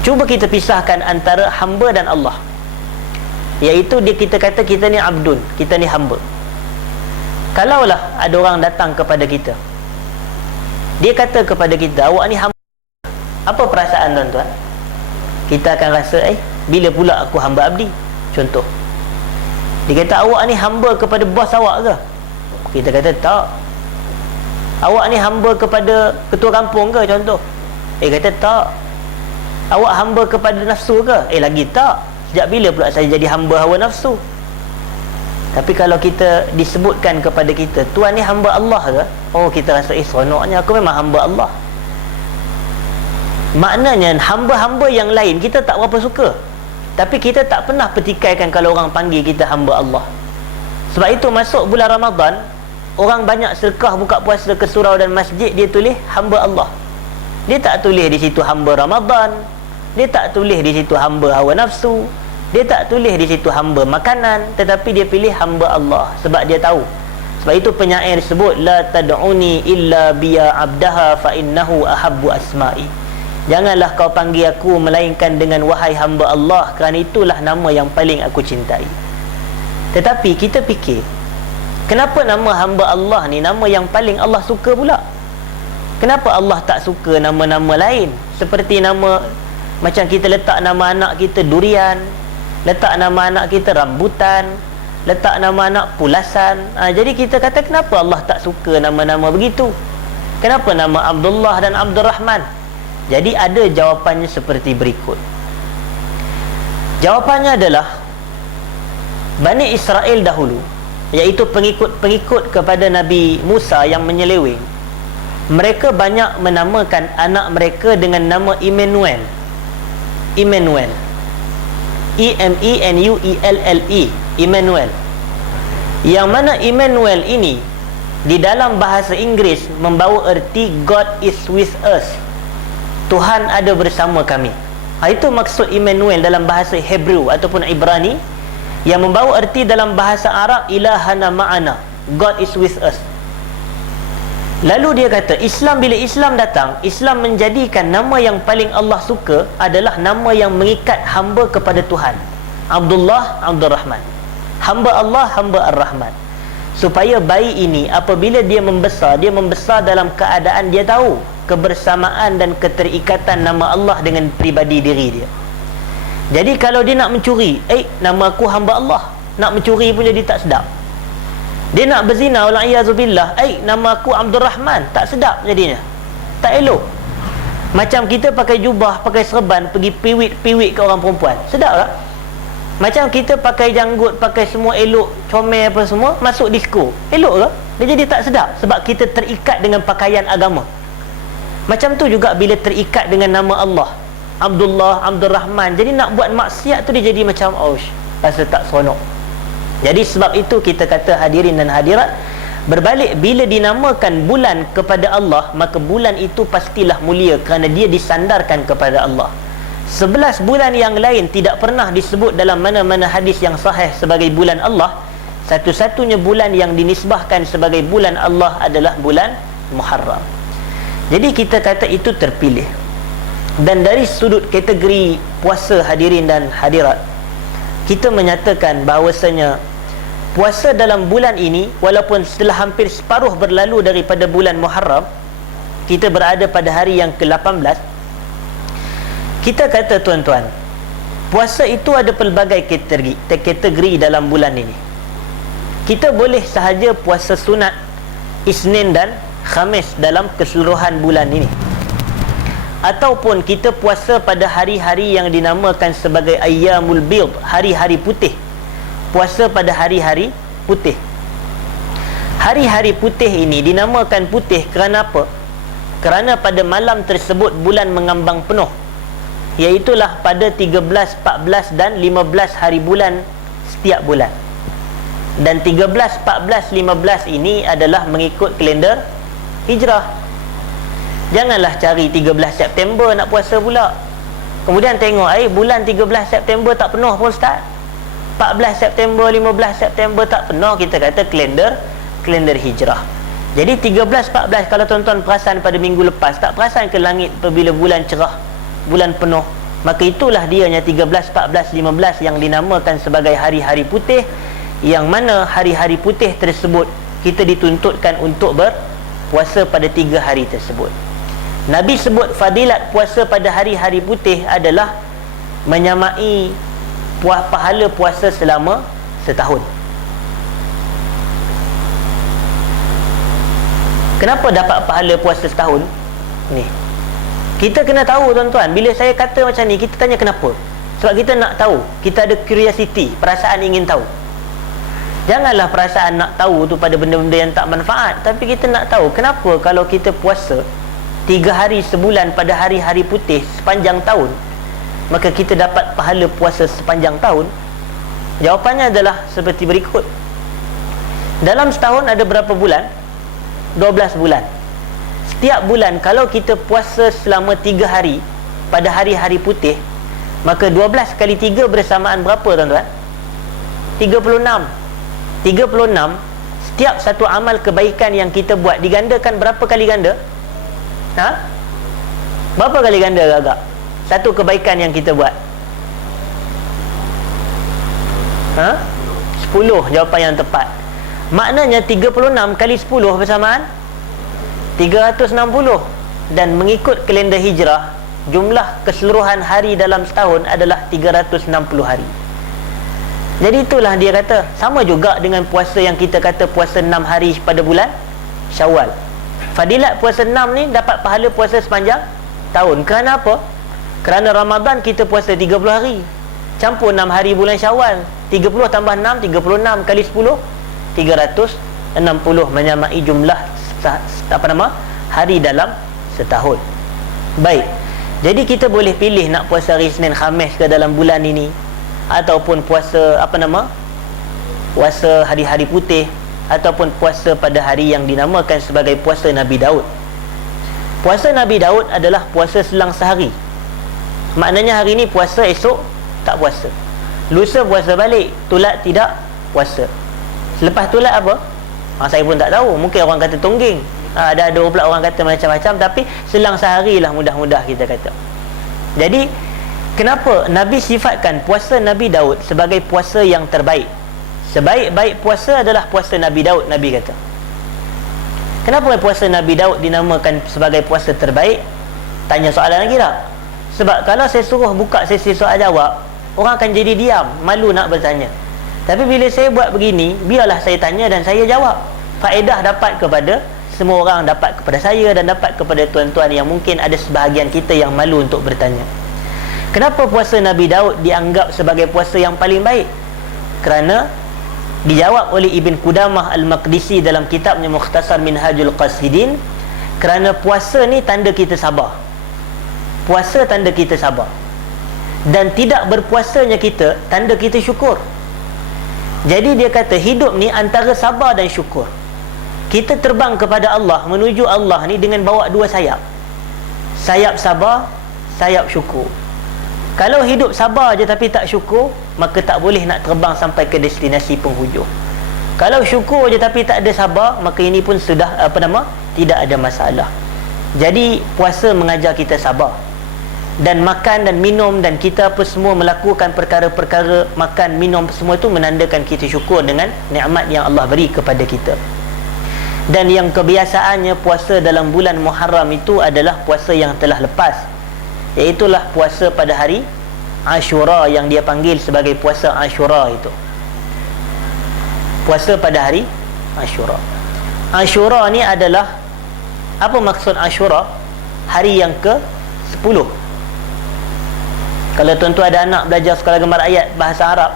Cuba kita pisahkan antara hamba dan Allah, iaitu kita kata kita ni abdun, kita ni hamba. Kalaulah ada orang datang kepada kita, dia kata kepada kita, awak ni hamba, apa perasaan tuan-tuan? Kita akan rasa, bila pula aku hamba abdi? Contoh, dia kata, awak ni hamba kepada bos awak ke? Kita kata, tak. Awak ni hamba kepada ketua kampung ke? Contoh, kata tak. Awak hamba kepada nafsu ke? Lagi tak. Sejak bila pula saya jadi hamba hawa nafsu? Tapi kalau kita disebutkan kepada kita, tuan ni hamba Allah ke? Oh, kita rasa seronoknya, aku memang hamba Allah. Maknanya hamba-hamba yang lain kita tak berapa suka, tapi kita tak pernah petikaikan kalau orang panggil kita hamba Allah. Sebab itu masuk bulan Ramadan, orang banyak sedekah, buka puasa ke surau dan masjid, dia tulis hamba Allah. Dia tak tulis di situ hamba Ramadan, dia tak tulis di situ hamba hawa nafsu, dia tak tulis di situ hamba makanan, tetapi dia pilih hamba Allah. Sebab dia tahu. Sebab itu penyair sebut, la tad'uni illa biya abdaha fa innahu ahabbu asma'i. Janganlah kau panggil aku melainkan dengan wahai hamba Allah, kerana itulah nama yang paling aku cintai. Tetapi kita fikir, kenapa nama hamba Allah ni nama yang paling Allah suka pula? Kenapa Allah tak suka nama-nama lain? Seperti nama, macam kita letak nama anak kita durian, letak nama anak kita rambutan, letak nama anak pulasan. Jadi kita kata, kenapa Allah tak suka nama-nama begitu? Kenapa nama Abdullah dan Abdul Rahman? Jadi ada jawapannya seperti berikut. Jawapannya adalah, Bani Israel dahulu, iaitu pengikut-pengikut kepada Nabi Musa yang menyeleweng, mereka banyak menamakan anak mereka dengan nama Immanuel. Immanuel, E-M-E-N-U-E-L-L-E, Immanuel. Yang mana Immanuel ini di dalam bahasa Inggeris membawa erti God is with us, Tuhan ada bersama kami. Itu maksud Immanuel dalam bahasa Hebrew ataupun Ibrani, yang membawa erti dalam bahasa Arab ilahana ma'ana, God is with us. Lalu dia kata, Islam, bila Islam datang, Islam menjadikan nama yang paling Allah suka adalah nama yang mengikat hamba kepada Tuhan. Abdullah, Abdul Rahman, hamba Allah, hamba Ar-Rahman. Supaya bayi ini apabila dia membesar dalam keadaan dia tahu kebersamaan dan keterikatan nama Allah dengan pribadi diri dia. Jadi kalau dia nak mencuri, nama aku hamba Allah, nak mencuri pun jadi tak sedap. Dia nak berzina, wala'iyazubillah, nama aku Abdul Rahman, tak sedap jadinya, tak elok. Macam kita pakai jubah, pakai serban, pergi piwit ke orang perempuan, sedap tak? Macam kita pakai janggut, pakai semua elok, comel apa semua, masuk disko, elok ke? Dia jadi tak sedap, sebab kita terikat dengan pakaian agama. Macam tu juga bila terikat dengan nama Allah, Abdullah, Abdul Rahman, jadi nak buat maksiat tu dia jadi macam, rasa tak seronok. Jadi sebab itu kita kata, hadirin dan hadirat, berbalik, bila dinamakan bulan kepada Allah, maka bulan itu pastilah mulia kerana dia disandarkan kepada Allah. 11 bulan yang lain tidak pernah disebut dalam mana-mana hadis yang sahih sebagai bulan Allah. Satu-satunya bulan yang dinisbahkan sebagai bulan Allah adalah bulan Muharram. Jadi kita kata itu terpilih. Dan dari sudut kategori puasa, hadirin dan hadirat, kita menyatakan bahawasanya puasa dalam bulan ini, walaupun setelah hampir separuh berlalu daripada bulan Muharram, kita berada pada hari yang ke-18. Kita kata, tuan-tuan, puasa itu ada pelbagai kategori dalam bulan ini. Kita boleh sahaja puasa sunat Isnin dan Khamis dalam keseluruhan bulan ini, ataupun kita puasa pada hari-hari yang dinamakan sebagai Ayyamul Bid, hari-hari putih. Puasa pada hari-hari putih. Hari-hari putih ini dinamakan putih kerana apa? Kerana pada malam tersebut bulan mengambang penuh, iaitulah pada 13, 14 dan 15 hari bulan setiap bulan. Dan 13, 14, 15 ini adalah mengikut kalender Hijrah. Janganlah cari 13 September nak puasa pula, kemudian tengok bulan 13 September tak penuh pun Ustaz, 14 September, 15 September tak penuh. Kita kata kalender Hijrah. Jadi 13, 14, kalau tuan-tuan perasan pada minggu lepas, tak perasan ke langit apabila bulan cerah, bulan penuh, maka itulah dianya 13, 14, 15 yang dinamakan sebagai hari-hari putih, yang mana hari-hari putih tersebut kita dituntutkan untuk berpuasa pada 3 hari tersebut. Nabi sebut fadilat puasa pada hari-hari putih adalah menyamai pahala puasa selama setahun. Kenapa dapat pahala puasa setahun ni? Kita kena tahu, tuan-tuan. Bila saya kata macam ni, kita tanya kenapa. Sebab kita nak tahu, kita ada curiosity, perasaan ingin tahu. Janganlah perasaan nak tahu tu pada benda-benda yang tak manfaat, tapi kita nak tahu kenapa kalau kita puasa 3 hari sebulan pada hari-hari putih sepanjang tahun, maka kita dapat pahala puasa sepanjang tahun. Jawapannya adalah seperti berikut. Dalam setahun ada berapa bulan? 12 bulan. Setiap bulan kalau kita puasa selama 3 hari pada hari-hari putih, maka 12 kali 3 bersamaan berapa, tuan-tuan? 36. 36. Setiap satu amal kebaikan yang kita buat digandakan berapa kali ganda? Berapa kali ganda agak? Satu kebaikan yang kita buat 10, jawapan yang tepat. Maknanya 36 kali 10 bersamaan 360. Dan mengikut kalender hijrah, jumlah keseluruhan hari dalam setahun adalah 360 hari. Jadi itulah dia kata, sama juga dengan puasa yang kita kata puasa 6 hari pada bulan Syawal. Fadilat puasa 6 ni dapat pahala puasa sepanjang tahun. Kerana apa? Kerana Ramadan kita puasa 30 hari, campur 6 hari bulan Syawal, 30 tambah 6, 36 kali 10, 360 menyamai jumlah hari dalam setahun. Baik, jadi kita boleh pilih nak puasa hari Isnin Khamis ke dalam bulan ini, ataupun puasa puasa hari-hari putih, ataupun puasa pada hari yang dinamakan sebagai puasa Nabi Daud. Puasa Nabi Daud adalah puasa selang sehari. Maknanya hari ni puasa, esok tak puasa, lusa puasa balik, tulat tidak puasa. Selepas tulat apa? Saya pun tak tahu, mungkin orang kata tongging, ada pula orang kata macam-macam, tapi selang sehari lah mudah-mudah kita kata. Jadi kenapa Nabi sifatkan puasa Nabi Daud sebagai puasa yang terbaik? Sebaik-baik puasa adalah puasa Nabi Daud, Nabi kata. Kenapa puasa Nabi Daud dinamakan sebagai puasa terbaik? Tanya soalan lagi tak? Sebab kalau saya suruh buka sesi soal jawab, orang akan jadi diam, malu nak bertanya. Tapi bila saya buat begini, biarlah saya tanya dan saya jawab. Faedah dapat kepada semua orang, dapat kepada saya dan dapat kepada tuan-tuan yang mungkin ada sebahagian kita yang malu untuk bertanya. Kenapa puasa Nabi Daud dianggap sebagai puasa yang paling baik? Kerana dijawab oleh Ibn Qudamah Al-Maqdisi dalam kitabnya Mukhtasar Minhajul Qasidin, kerana puasa ni tanda kita sabar. Puasa tanda kita sabar. Dan tidak berpuasanya kita tanda kita syukur. Jadi dia kata hidup ni antara sabar dan syukur. Kita terbang kepada Allah, menuju Allah ni dengan bawa dua sayap. Sayap sabar, sayap syukur. Kalau hidup sabar je tapi tak syukur, maka tak boleh nak terbang sampai ke destinasi penghujung. Kalau syukur je tapi tak ada sabar, maka ini pun sudah tidak ada masalah. Jadi puasa mengajar kita sabar. Dan makan dan minum, dan kita apa semua melakukan perkara-perkara makan, minum semua itu menandakan kita syukur dengan nikmat yang Allah beri kepada kita. Dan yang kebiasaannya puasa dalam bulan Muharram itu adalah puasa yang telah lepas, iaitulah puasa pada hari Ashura, yang dia panggil sebagai puasa Ashura itu. Puasa pada hari Ashura. Ashura ni adalah, apa maksud Ashura? Hari yang ke-10. Kalau tuan-tuan ada anak belajar sekolah gambar ayat bahasa Arab,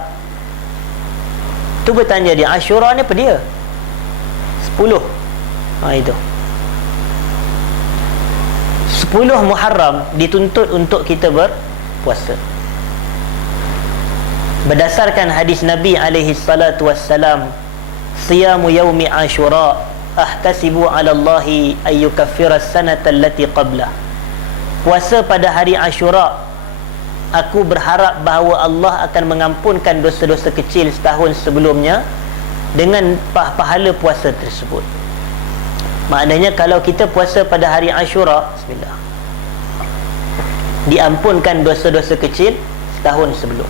tu bertanya dia, Ashura ni apa dia? 10. Itu 10 Muharram dituntut untuk kita berpuasa. Berdasarkan hadis Nabi alaihi salatu wassalam, siyamu yaumi Ashura ahtasibu ala Allahi ayyukaffira as-sanata allati qablah. Puasa pada hari Ashura, aku berharap bahawa Allah akan mengampunkan dosa-dosa kecil setahun sebelumnya dengan pahala puasa tersebut. Maknanya kalau kita puasa pada hari Ashura, bismillah, diampunkan dosa-dosa kecil setahun sebelum.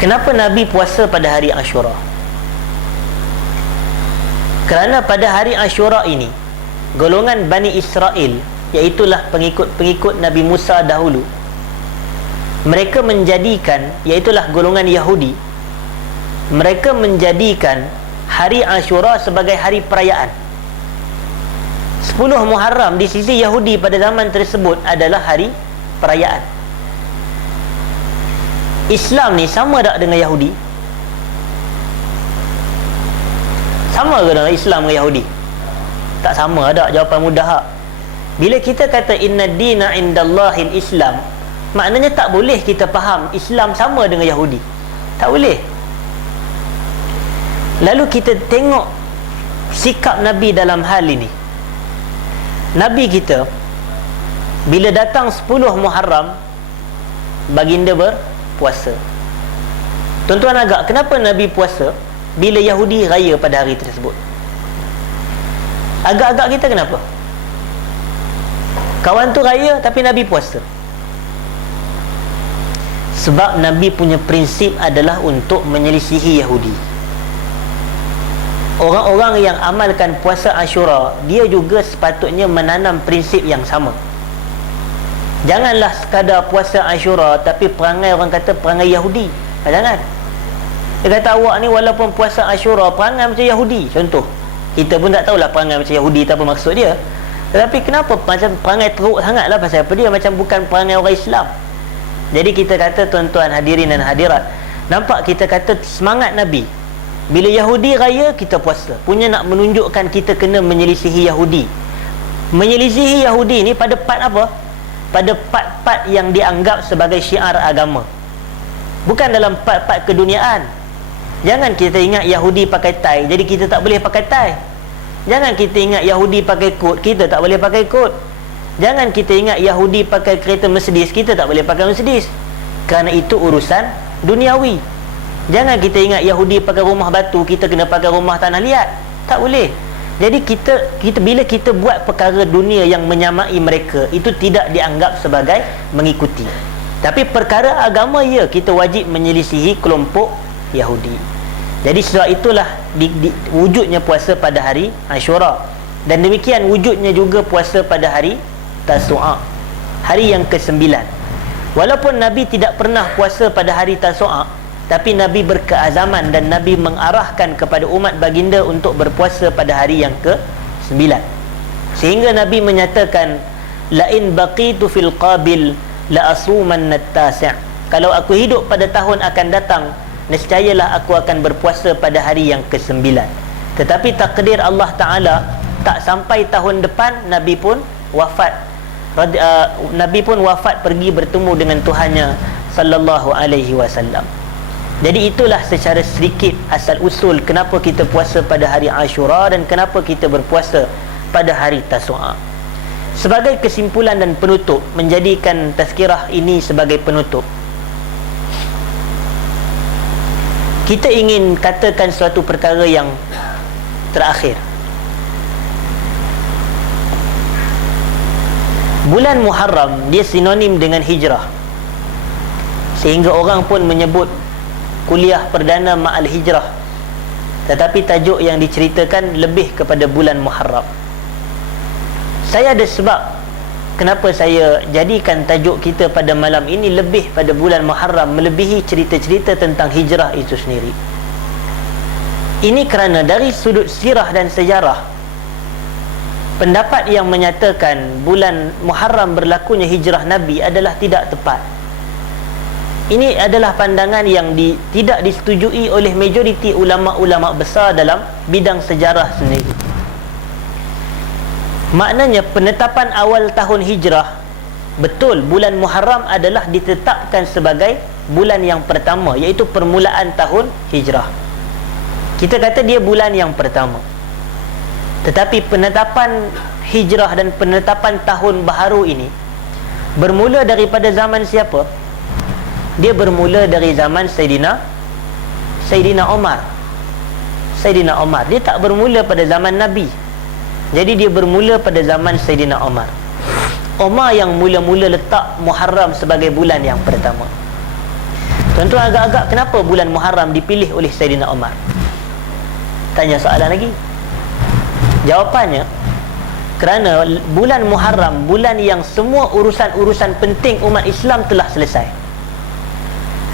Kenapa Nabi puasa pada hari Ashura? Kerana pada hari Ashura ini, golongan Bani Israel, iaitulah pengikut-pengikut Nabi Musa dahulu, mereka menjadikan, iaitulah golongan Yahudi, mereka menjadikan hari Ashura sebagai hari perayaan. 10 Muharram di sisi Yahudi pada zaman tersebut adalah hari perayaan. Islam ni sama tak dengan Yahudi? Sama ke dengan Islam dengan Yahudi? Tak sama tak? Jawapan mudah tak? Bila kita kata inna dina indallahil Islam, maknanya tak boleh kita faham Islam sama dengan Yahudi. Tak boleh. Lalu kita tengok sikap Nabi dalam hal ini. Nabi kita bila datang 10 Muharram, baginda berpuasa. Tuan-tuan agak, kenapa Nabi puasa bila Yahudi raya pada hari tersebut? Agak-agak kita kenapa? Kawan tu raya tapi Nabi puasa. Sebab Nabi punya prinsip adalah untuk menyelisihi Yahudi. Orang-orang yang amalkan puasa Ashura, dia juga sepatutnya menanam prinsip yang sama. Janganlah sekadar puasa Ashura tapi perangai, orang kata perangai Yahudi. Jangan. Dia kata awak ni walaupun puasa Ashura perangai macam Yahudi. Contoh, kita pun tak tahulah perangai macam Yahudi tu apa maksud dia. Tetapi kenapa macam perangai teruk sangatlah, pasal apa? Dia macam bukan perangai orang Islam. Jadi kita kata, tuan-tuan hadirin dan hadirat, nampak kita kata semangat Nabi. Bila Yahudi raya, kita puasa. Punya nak menunjukkan kita kena menyelisihi Yahudi. Menyelisihi Yahudi ni pada part apa? Pada part-part yang dianggap sebagai syiar agama, bukan dalam part-part keduniaan. Jangan kita ingat Yahudi pakai tie, jadi kita tak boleh pakai tie. Jangan kita ingat Yahudi pakai kot, kita tak boleh pakai kot. Jangan kita ingat Yahudi pakai kereta Mercedes, kita tak boleh pakai Mercedes, kerana itu urusan duniawi. Jangan kita ingat Yahudi pakai rumah batu, kita kena pakai rumah tanah liat. Tak boleh. Jadi kita bila kita buat perkara dunia yang menyamai mereka, itu tidak dianggap sebagai mengikuti. Tapi perkara agama, ya, kita wajib menyelisihi kelompok Yahudi. Jadi sebab itulah wujudnya puasa pada hari Ashura. Dan demikian wujudnya juga puasa pada hari Tasu'a, hari yang ke-9. Walaupun Nabi tidak pernah puasa pada hari Tasu'a, tapi Nabi berkeazaman dan Nabi mengarahkan kepada umat baginda untuk berpuasa pada hari yang ke-9. Sehingga Nabi menyatakan, la in baqitu fil qabil la asuman at-tasi'. Kalau aku hidup pada tahun akan datang, nescayalah aku akan berpuasa pada hari yang ke-9. Tetapi takdir Allah Ta'ala, tak sampai tahun depan Nabi pun wafat. Nabi pun wafat, pergi bertemu dengan Tuhannya sallallahu alaihi wasallam. Jadi itulah secara sedikit asal usul kenapa kita puasa pada hari Ashura dan kenapa kita berpuasa pada hari Tasu'a. Sebagai kesimpulan dan penutup, menjadikan tazkirah ini sebagai penutup, kita ingin katakan suatu perkara yang terakhir. Bulan Muharram dia sinonim dengan hijrah, sehingga orang pun menyebut kuliah perdana ma'al hijrah. Tetapi tajuk yang diceritakan lebih kepada bulan Muharram. Saya ada sebab kenapa saya jadikan tajuk kita pada malam ini lebih pada bulan Muharram, melebihi cerita-cerita tentang hijrah itu sendiri. Ini kerana dari sudut sirah dan sejarah, pendapat yang menyatakan bulan Muharram berlakunya hijrah Nabi adalah tidak tepat. Ini adalah pandangan yang tidak disetujui oleh majoriti ulama-ulama besar dalam bidang sejarah sendiri. Maknanya penetapan awal tahun hijrah, betul bulan Muharram adalah ditetapkan sebagai bulan yang pertama, iaitu permulaan tahun hijrah. Kita kata dia bulan yang pertama. Tetapi penetapan hijrah dan penetapan tahun baharu ini bermula daripada zaman siapa? Dia bermula dari zaman Sayyidina Umar. Sayyidina Umar, dia tak bermula pada zaman Nabi. Jadi dia bermula pada zaman Sayyidina Umar. Umar yang mula-mula letak Muharram sebagai bulan yang pertama. Tuan-tuan, agak-agak kenapa bulan Muharram dipilih oleh Sayyidina Umar? Tanya soalan lagi. Jawapannya, kerana bulan Muharram, bulan yang semua urusan-urusan penting umat Islam telah selesai.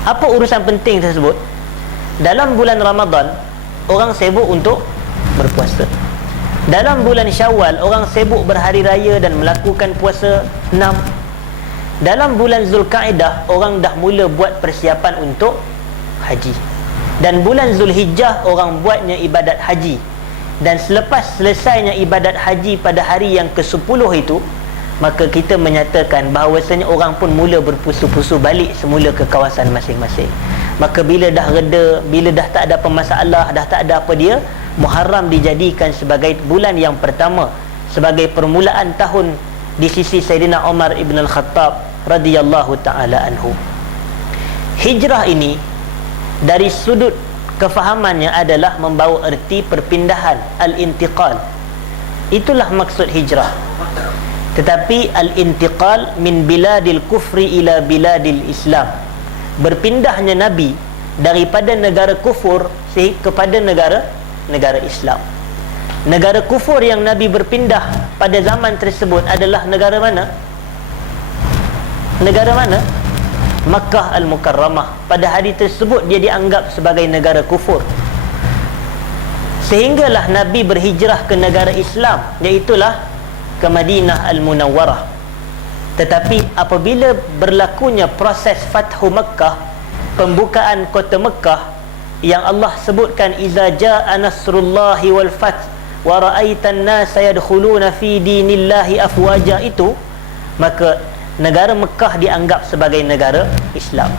Apa urusan penting tersebut? Dalam bulan Ramadan, orang sibuk untuk berpuasa. Dalam bulan Syawal, orang sibuk berhari raya dan melakukan puasa 6. Dalam bulan Zulkaidah, orang dah mula buat persiapan untuk haji. Dan bulan Zulhijjah, orang buatnya ibadat haji. Dan selepas selesainya ibadat haji pada hari yang ke-10 itu, maka kita menyatakan bahawasanya orang pun mula berpusu-pusu balik semula ke kawasan masing-masing. Maka bila dah reda, bila dah tak ada pemasalah, dah tak ada apa dia, Muharram dijadikan sebagai bulan yang pertama, sebagai permulaan tahun di sisi Sayyidina Umar ibn al-Khattab radhiyallahu ta'ala anhu. Hijrah ini dari sudut kefahamannya adalah membawa erti perpindahan, al-intiqal. Itulah maksud hijrah. Tetapi al-intiqal min biladil kufri ila biladil Islam, berpindahnya Nabi daripada negara kufur kepada negara negara Islam. Negara kufur yang Nabi berpindah pada zaman tersebut adalah negara mana? Negara mana? Makkah Al-Mukarramah. Pada hari tersebut dia dianggap sebagai negara kufur. Sehinggalah Nabi berhijrah ke negara Islam, iaitulah ke Madinah Al-Munawwarah. Tetapi apabila berlakunya proses Fathu Makkah, pembukaan kota Makkah, yang Allah sebutkan iza jaa nasrullahi wal fath wa ra'aitan nasa yadkhuluna fi dinillahi afwaja, itu maka negara Mekah dianggap sebagai negara Islam.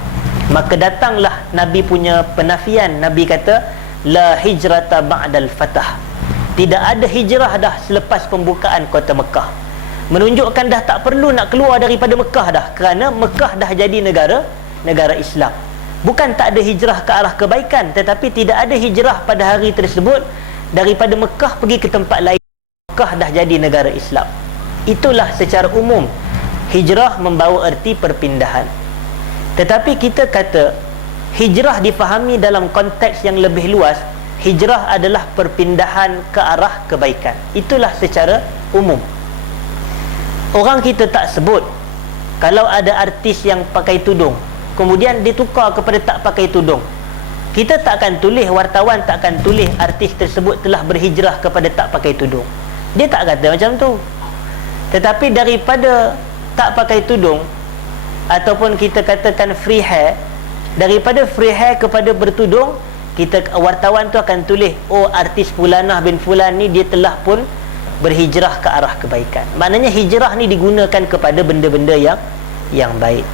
Maka datanglah Nabi punya penafian. Nabi kata la hijrata ba'dal fatah, tidak ada hijrah dah selepas pembukaan kota Mekah. Menunjukkan dah tak perlu nak keluar daripada Mekah dah, kerana Mekah dah jadi negara Islam. Bukan tak ada hijrah ke arah kebaikan, tetapi tidak ada hijrah pada hari tersebut daripada Mekah pergi ke tempat lain. Mekah dah jadi negara Islam. Itulah secara umum hijrah membawa erti perpindahan. Tetapi kita kata hijrah difahami dalam konteks yang lebih luas. Hijrah adalah perpindahan ke arah kebaikan. Itulah secara umum. Orang kita tak sebut kalau ada artis yang pakai tudung kemudian ditukar kepada tak pakai tudung. Kita tak akan tulis, wartawan tak akan tulis artis tersebut telah berhijrah kepada tak pakai tudung. Dia tak kata macam tu. Tetapi daripada tak pakai tudung, ataupun kita katakan free hair, daripada free hair kepada bertudung, kita, wartawan tu akan tulis, oh artis Fulanah bin Fulan ni dia telah pun berhijrah ke arah kebaikan. Maknanya hijrah ni digunakan kepada benda-benda yang baik.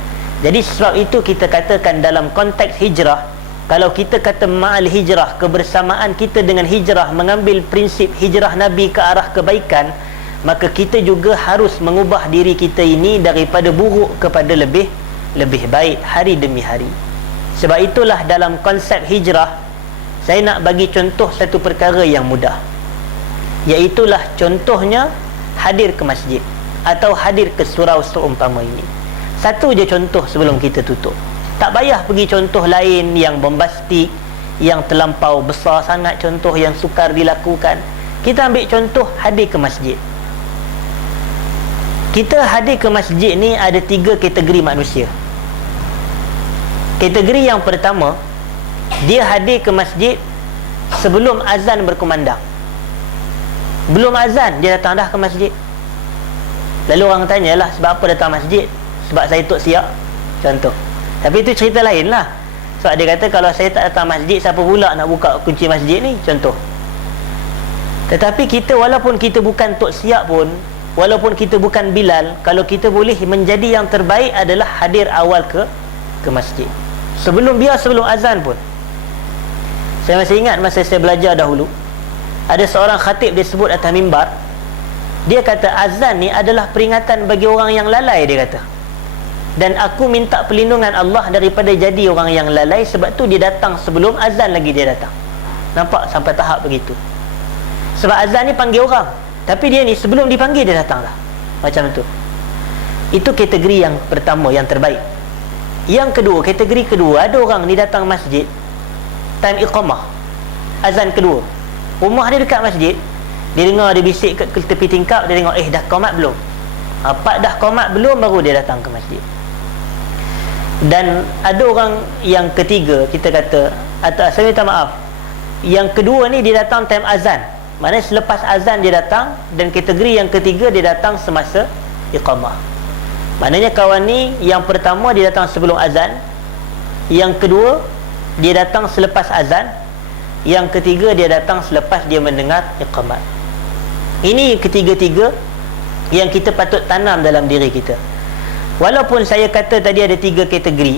Jadi sebab itu kita katakan dalam konteks hijrah, kalau kita kata ma'al hijrah, kebersamaan kita dengan hijrah, mengambil prinsip hijrah Nabi ke arah kebaikan, maka kita juga harus mengubah diri kita ini daripada buruk kepada lebih baik hari demi hari. Sebab itulah dalam konsep hijrah, saya nak bagi contoh satu perkara yang mudah, iaitulah contohnya hadir ke masjid atau hadir ke surau seumpama ini. Satu je contoh sebelum kita tutup. Tak payah pergi contoh lain yang bombastik, yang terlampau besar sangat, contoh yang sukar dilakukan. Kita ambil contoh hadir ke masjid. Kita hadir ke masjid ni ada 3 kategori manusia. Kategori yang pertama, dia hadir ke masjid sebelum azan berkumandang. Belum azan dia datang dah ke masjid. Lalu orang tanyalah, sebab apa datang masjid? Sebab saya tok siap, contoh. Tapi itu cerita lain lah. Sebab dia kata kalau saya tak datang masjid, siapa pula nak buka kunci masjid ni, contoh. Tetapi kita, walaupun kita bukan tok siap pun, walaupun kita bukan Bilal, kalau kita boleh menjadi yang terbaik adalah hadir awal ke masjid, sebelum azan pun. Saya masih ingat masa saya belajar dahulu, ada seorang khatib dia sebut atas mimbar, dia kata azan ni adalah peringatan bagi orang yang lalai, dia kata. Dan aku minta perlindungan Allah daripada jadi orang yang lalai, sebab tu dia datang sebelum azan lagi dia datang. Nampak sampai tahap begitu. Sebab azan ni panggil orang, tapi dia ni sebelum dipanggil dia datang dah. Macam tu. Itu kategori yang pertama, yang terbaik. Yang kedua, kategori kedua, ada orang ni datang masjid time iqamah, azan kedua. Rumah dia dekat masjid, dia dengar dia bisik ke tepi tingkap, dia tengok dah qamat belum? Apa dah qamat belum, baru dia datang ke masjid. Dan ada orang yang ketiga, kita kata, atau saya minta maaf, yang kedua ni dia datang time azan, maknanya selepas azan dia datang. Dan kategori yang ketiga, dia datang semasa iqamah. Maknanya kawan ni, yang pertama dia datang sebelum azan, yang kedua dia datang selepas azan, yang ketiga dia datang selepas dia mendengar iqamat. Ini ketiga-tiga yang kita patut tanam dalam diri kita. Walaupun saya kata tadi ada 3 kategori,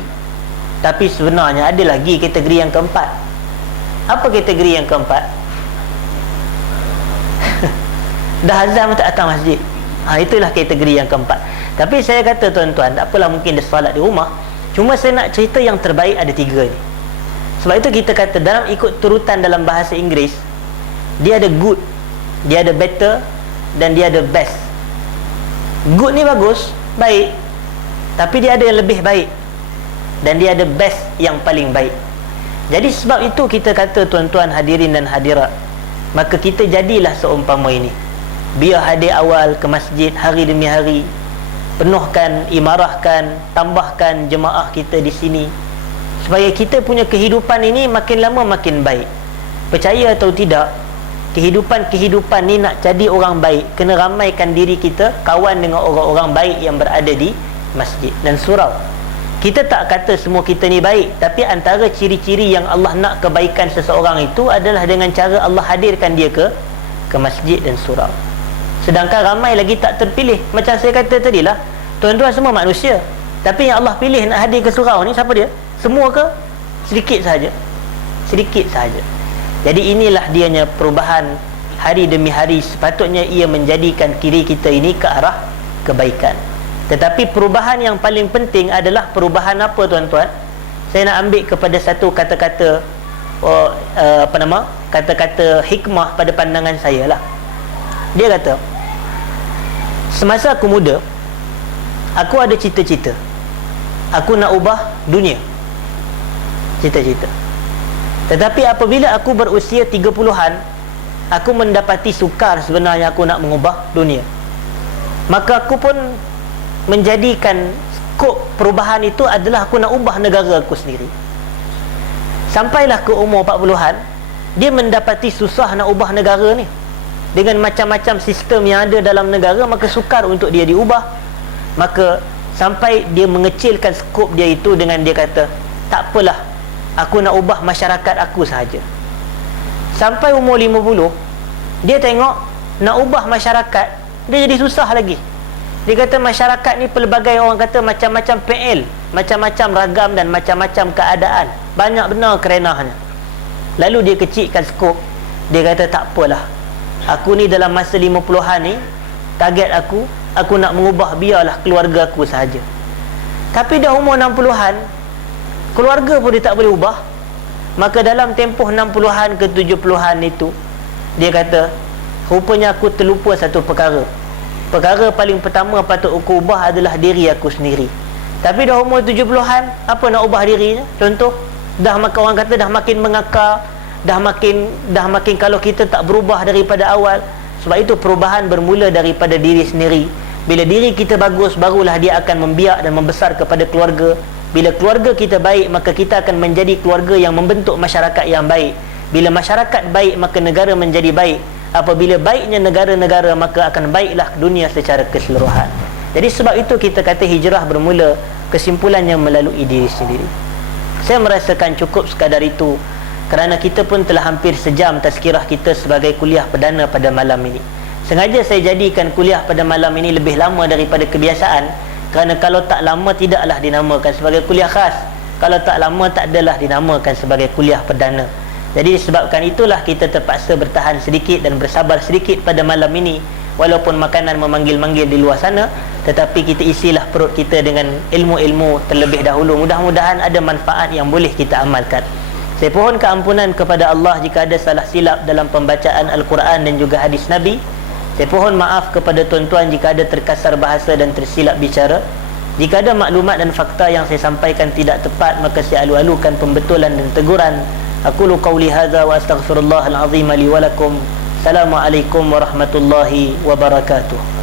tapi sebenarnya ada lagi kategori yang keempat. Apa kategori yang keempat? Dah azan tak datang masjid. Itulah kategori yang keempat. Tapi saya kata tuan-tuan, tak apalah, mungkin dia solat di rumah, cuma saya nak cerita yang terbaik ada 3 ni. Sebab itu kita kata dalam ikut turutan dalam bahasa Inggeris, dia ada good, dia ada better, dan dia ada best. Good ni bagus, baik, tapi dia ada yang lebih baik, dan dia ada best yang paling baik. Jadi sebab itu kita kata tuan-tuan hadirin dan hadirat, maka kita jadilah seumpama ini. Biar hadir awal ke masjid hari demi hari, penuhkan, imarahkan, tambahkan jemaah kita di sini, supaya kita punya kehidupan ini makin lama makin baik. Percaya atau tidak, kehidupan ni nak jadi orang baik, kena ramaikan diri kita kawan dengan orang-orang baik yang berada di masjid dan surau. Kita tak kata semua kita ni baik, tapi antara ciri-ciri yang Allah nak kebaikan seseorang itu adalah dengan cara Allah hadirkan dia ke masjid dan surau. Sedangkan ramai lagi tak terpilih. Macam saya kata tadilah, tuan-tuan semua manusia, tapi yang Allah pilih nak hadir ke surau ni siapa dia? Semua ke? Sedikit sahaja. Sedikit sahaja. Jadi inilah dianya perubahan hari demi hari. Sepatutnya ia menjadikan diri kita ini ke arah kebaikan. Tetapi perubahan yang paling penting adalah perubahan apa, tuan-tuan? Saya nak ambil kepada satu kata-kata kata-kata hikmah pada pandangan saya lah. Dia kata, semasa aku muda, aku ada cita-cita. Aku nak ubah dunia. Cita-cita. Tetapi apabila aku berusia 30-an, aku mendapati sukar sebenarnya aku nak mengubah dunia. Maka aku pun menjadikan skop perubahan itu adalah aku nak ubah negara aku sendiri. Sampailah ke umur 40-an, dia mendapati susah nak ubah negara ni. Dengan macam-macam sistem yang ada dalam negara, maka sukar untuk dia diubah. Maka sampai dia mengecilkan skop dia itu dengan dia kata, tak apalah, aku nak ubah masyarakat aku sahaja. Sampai umur 50, dia tengok nak ubah masyarakat, dia jadi susah lagi. Dia kata masyarakat ni pelbagai, orang kata macam-macam PL, macam-macam ragam dan macam-macam keadaan, banyak benar kerenahnya. Lalu dia kecilkan skop. Dia kata tak apalah, aku ni dalam masa 50-an ni, target aku nak mengubah biarlah keluarga aku sahaja. Tapi dah umur 60-an, keluarga pun dia tak boleh ubah. Maka dalam tempoh 60-an ke 70-an itu, dia kata, rupanya aku terlupa satu perkara. Perkara paling pertama patut aku ubah adalah diri aku sendiri. Tapi dah umur 70-an, apa nak ubah dirinya? Contoh, orang kata dah makin mengakar, dah makin kalau kita tak berubah daripada awal. Sebab itu perubahan bermula daripada diri sendiri. Bila diri kita bagus, barulah dia akan membiak dan membesar kepada keluarga. Bila keluarga kita baik, maka kita akan menjadi keluarga yang membentuk masyarakat yang baik. Bila masyarakat baik, maka negara menjadi baik. Apabila baiknya negara-negara, maka akan baiklah dunia secara keseluruhan. Jadi sebab itu kita kata hijrah bermula, kesimpulannya melalui diri sendiri. Saya merasakan cukup sekadar itu, kerana kita pun telah hampir sejam tazkirah kita sebagai kuliah perdana pada malam ini. Sengaja saya jadikan kuliah pada malam ini lebih lama daripada kebiasaan, kerana kalau tak lama tidaklah dinamakan sebagai kuliah khas, kalau tak lama tak adalah dinamakan sebagai kuliah perdana. Jadi disebabkan itulah kita terpaksa bertahan sedikit dan bersabar sedikit pada malam ini. Walaupun makanan memanggil-manggil di luar sana, tetapi kita isilah perut kita dengan ilmu-ilmu terlebih dahulu. Mudah-mudahan ada manfaat yang boleh kita amalkan. Saya pohon keampunan kepada Allah jika ada salah silap dalam pembacaan Al-Quran dan juga hadis Nabi. Saya pohon maaf kepada tuan-tuan jika ada terkasar bahasa dan tersilap bicara. Jika ada maklumat dan fakta yang saya sampaikan tidak tepat, maka saya alu-alukan pembetulan dan teguran. Aqulu qawli hadza wa astaghfirullahal azim li wa lakum. Assalamualaikum warahmatullahi wabarakatuh.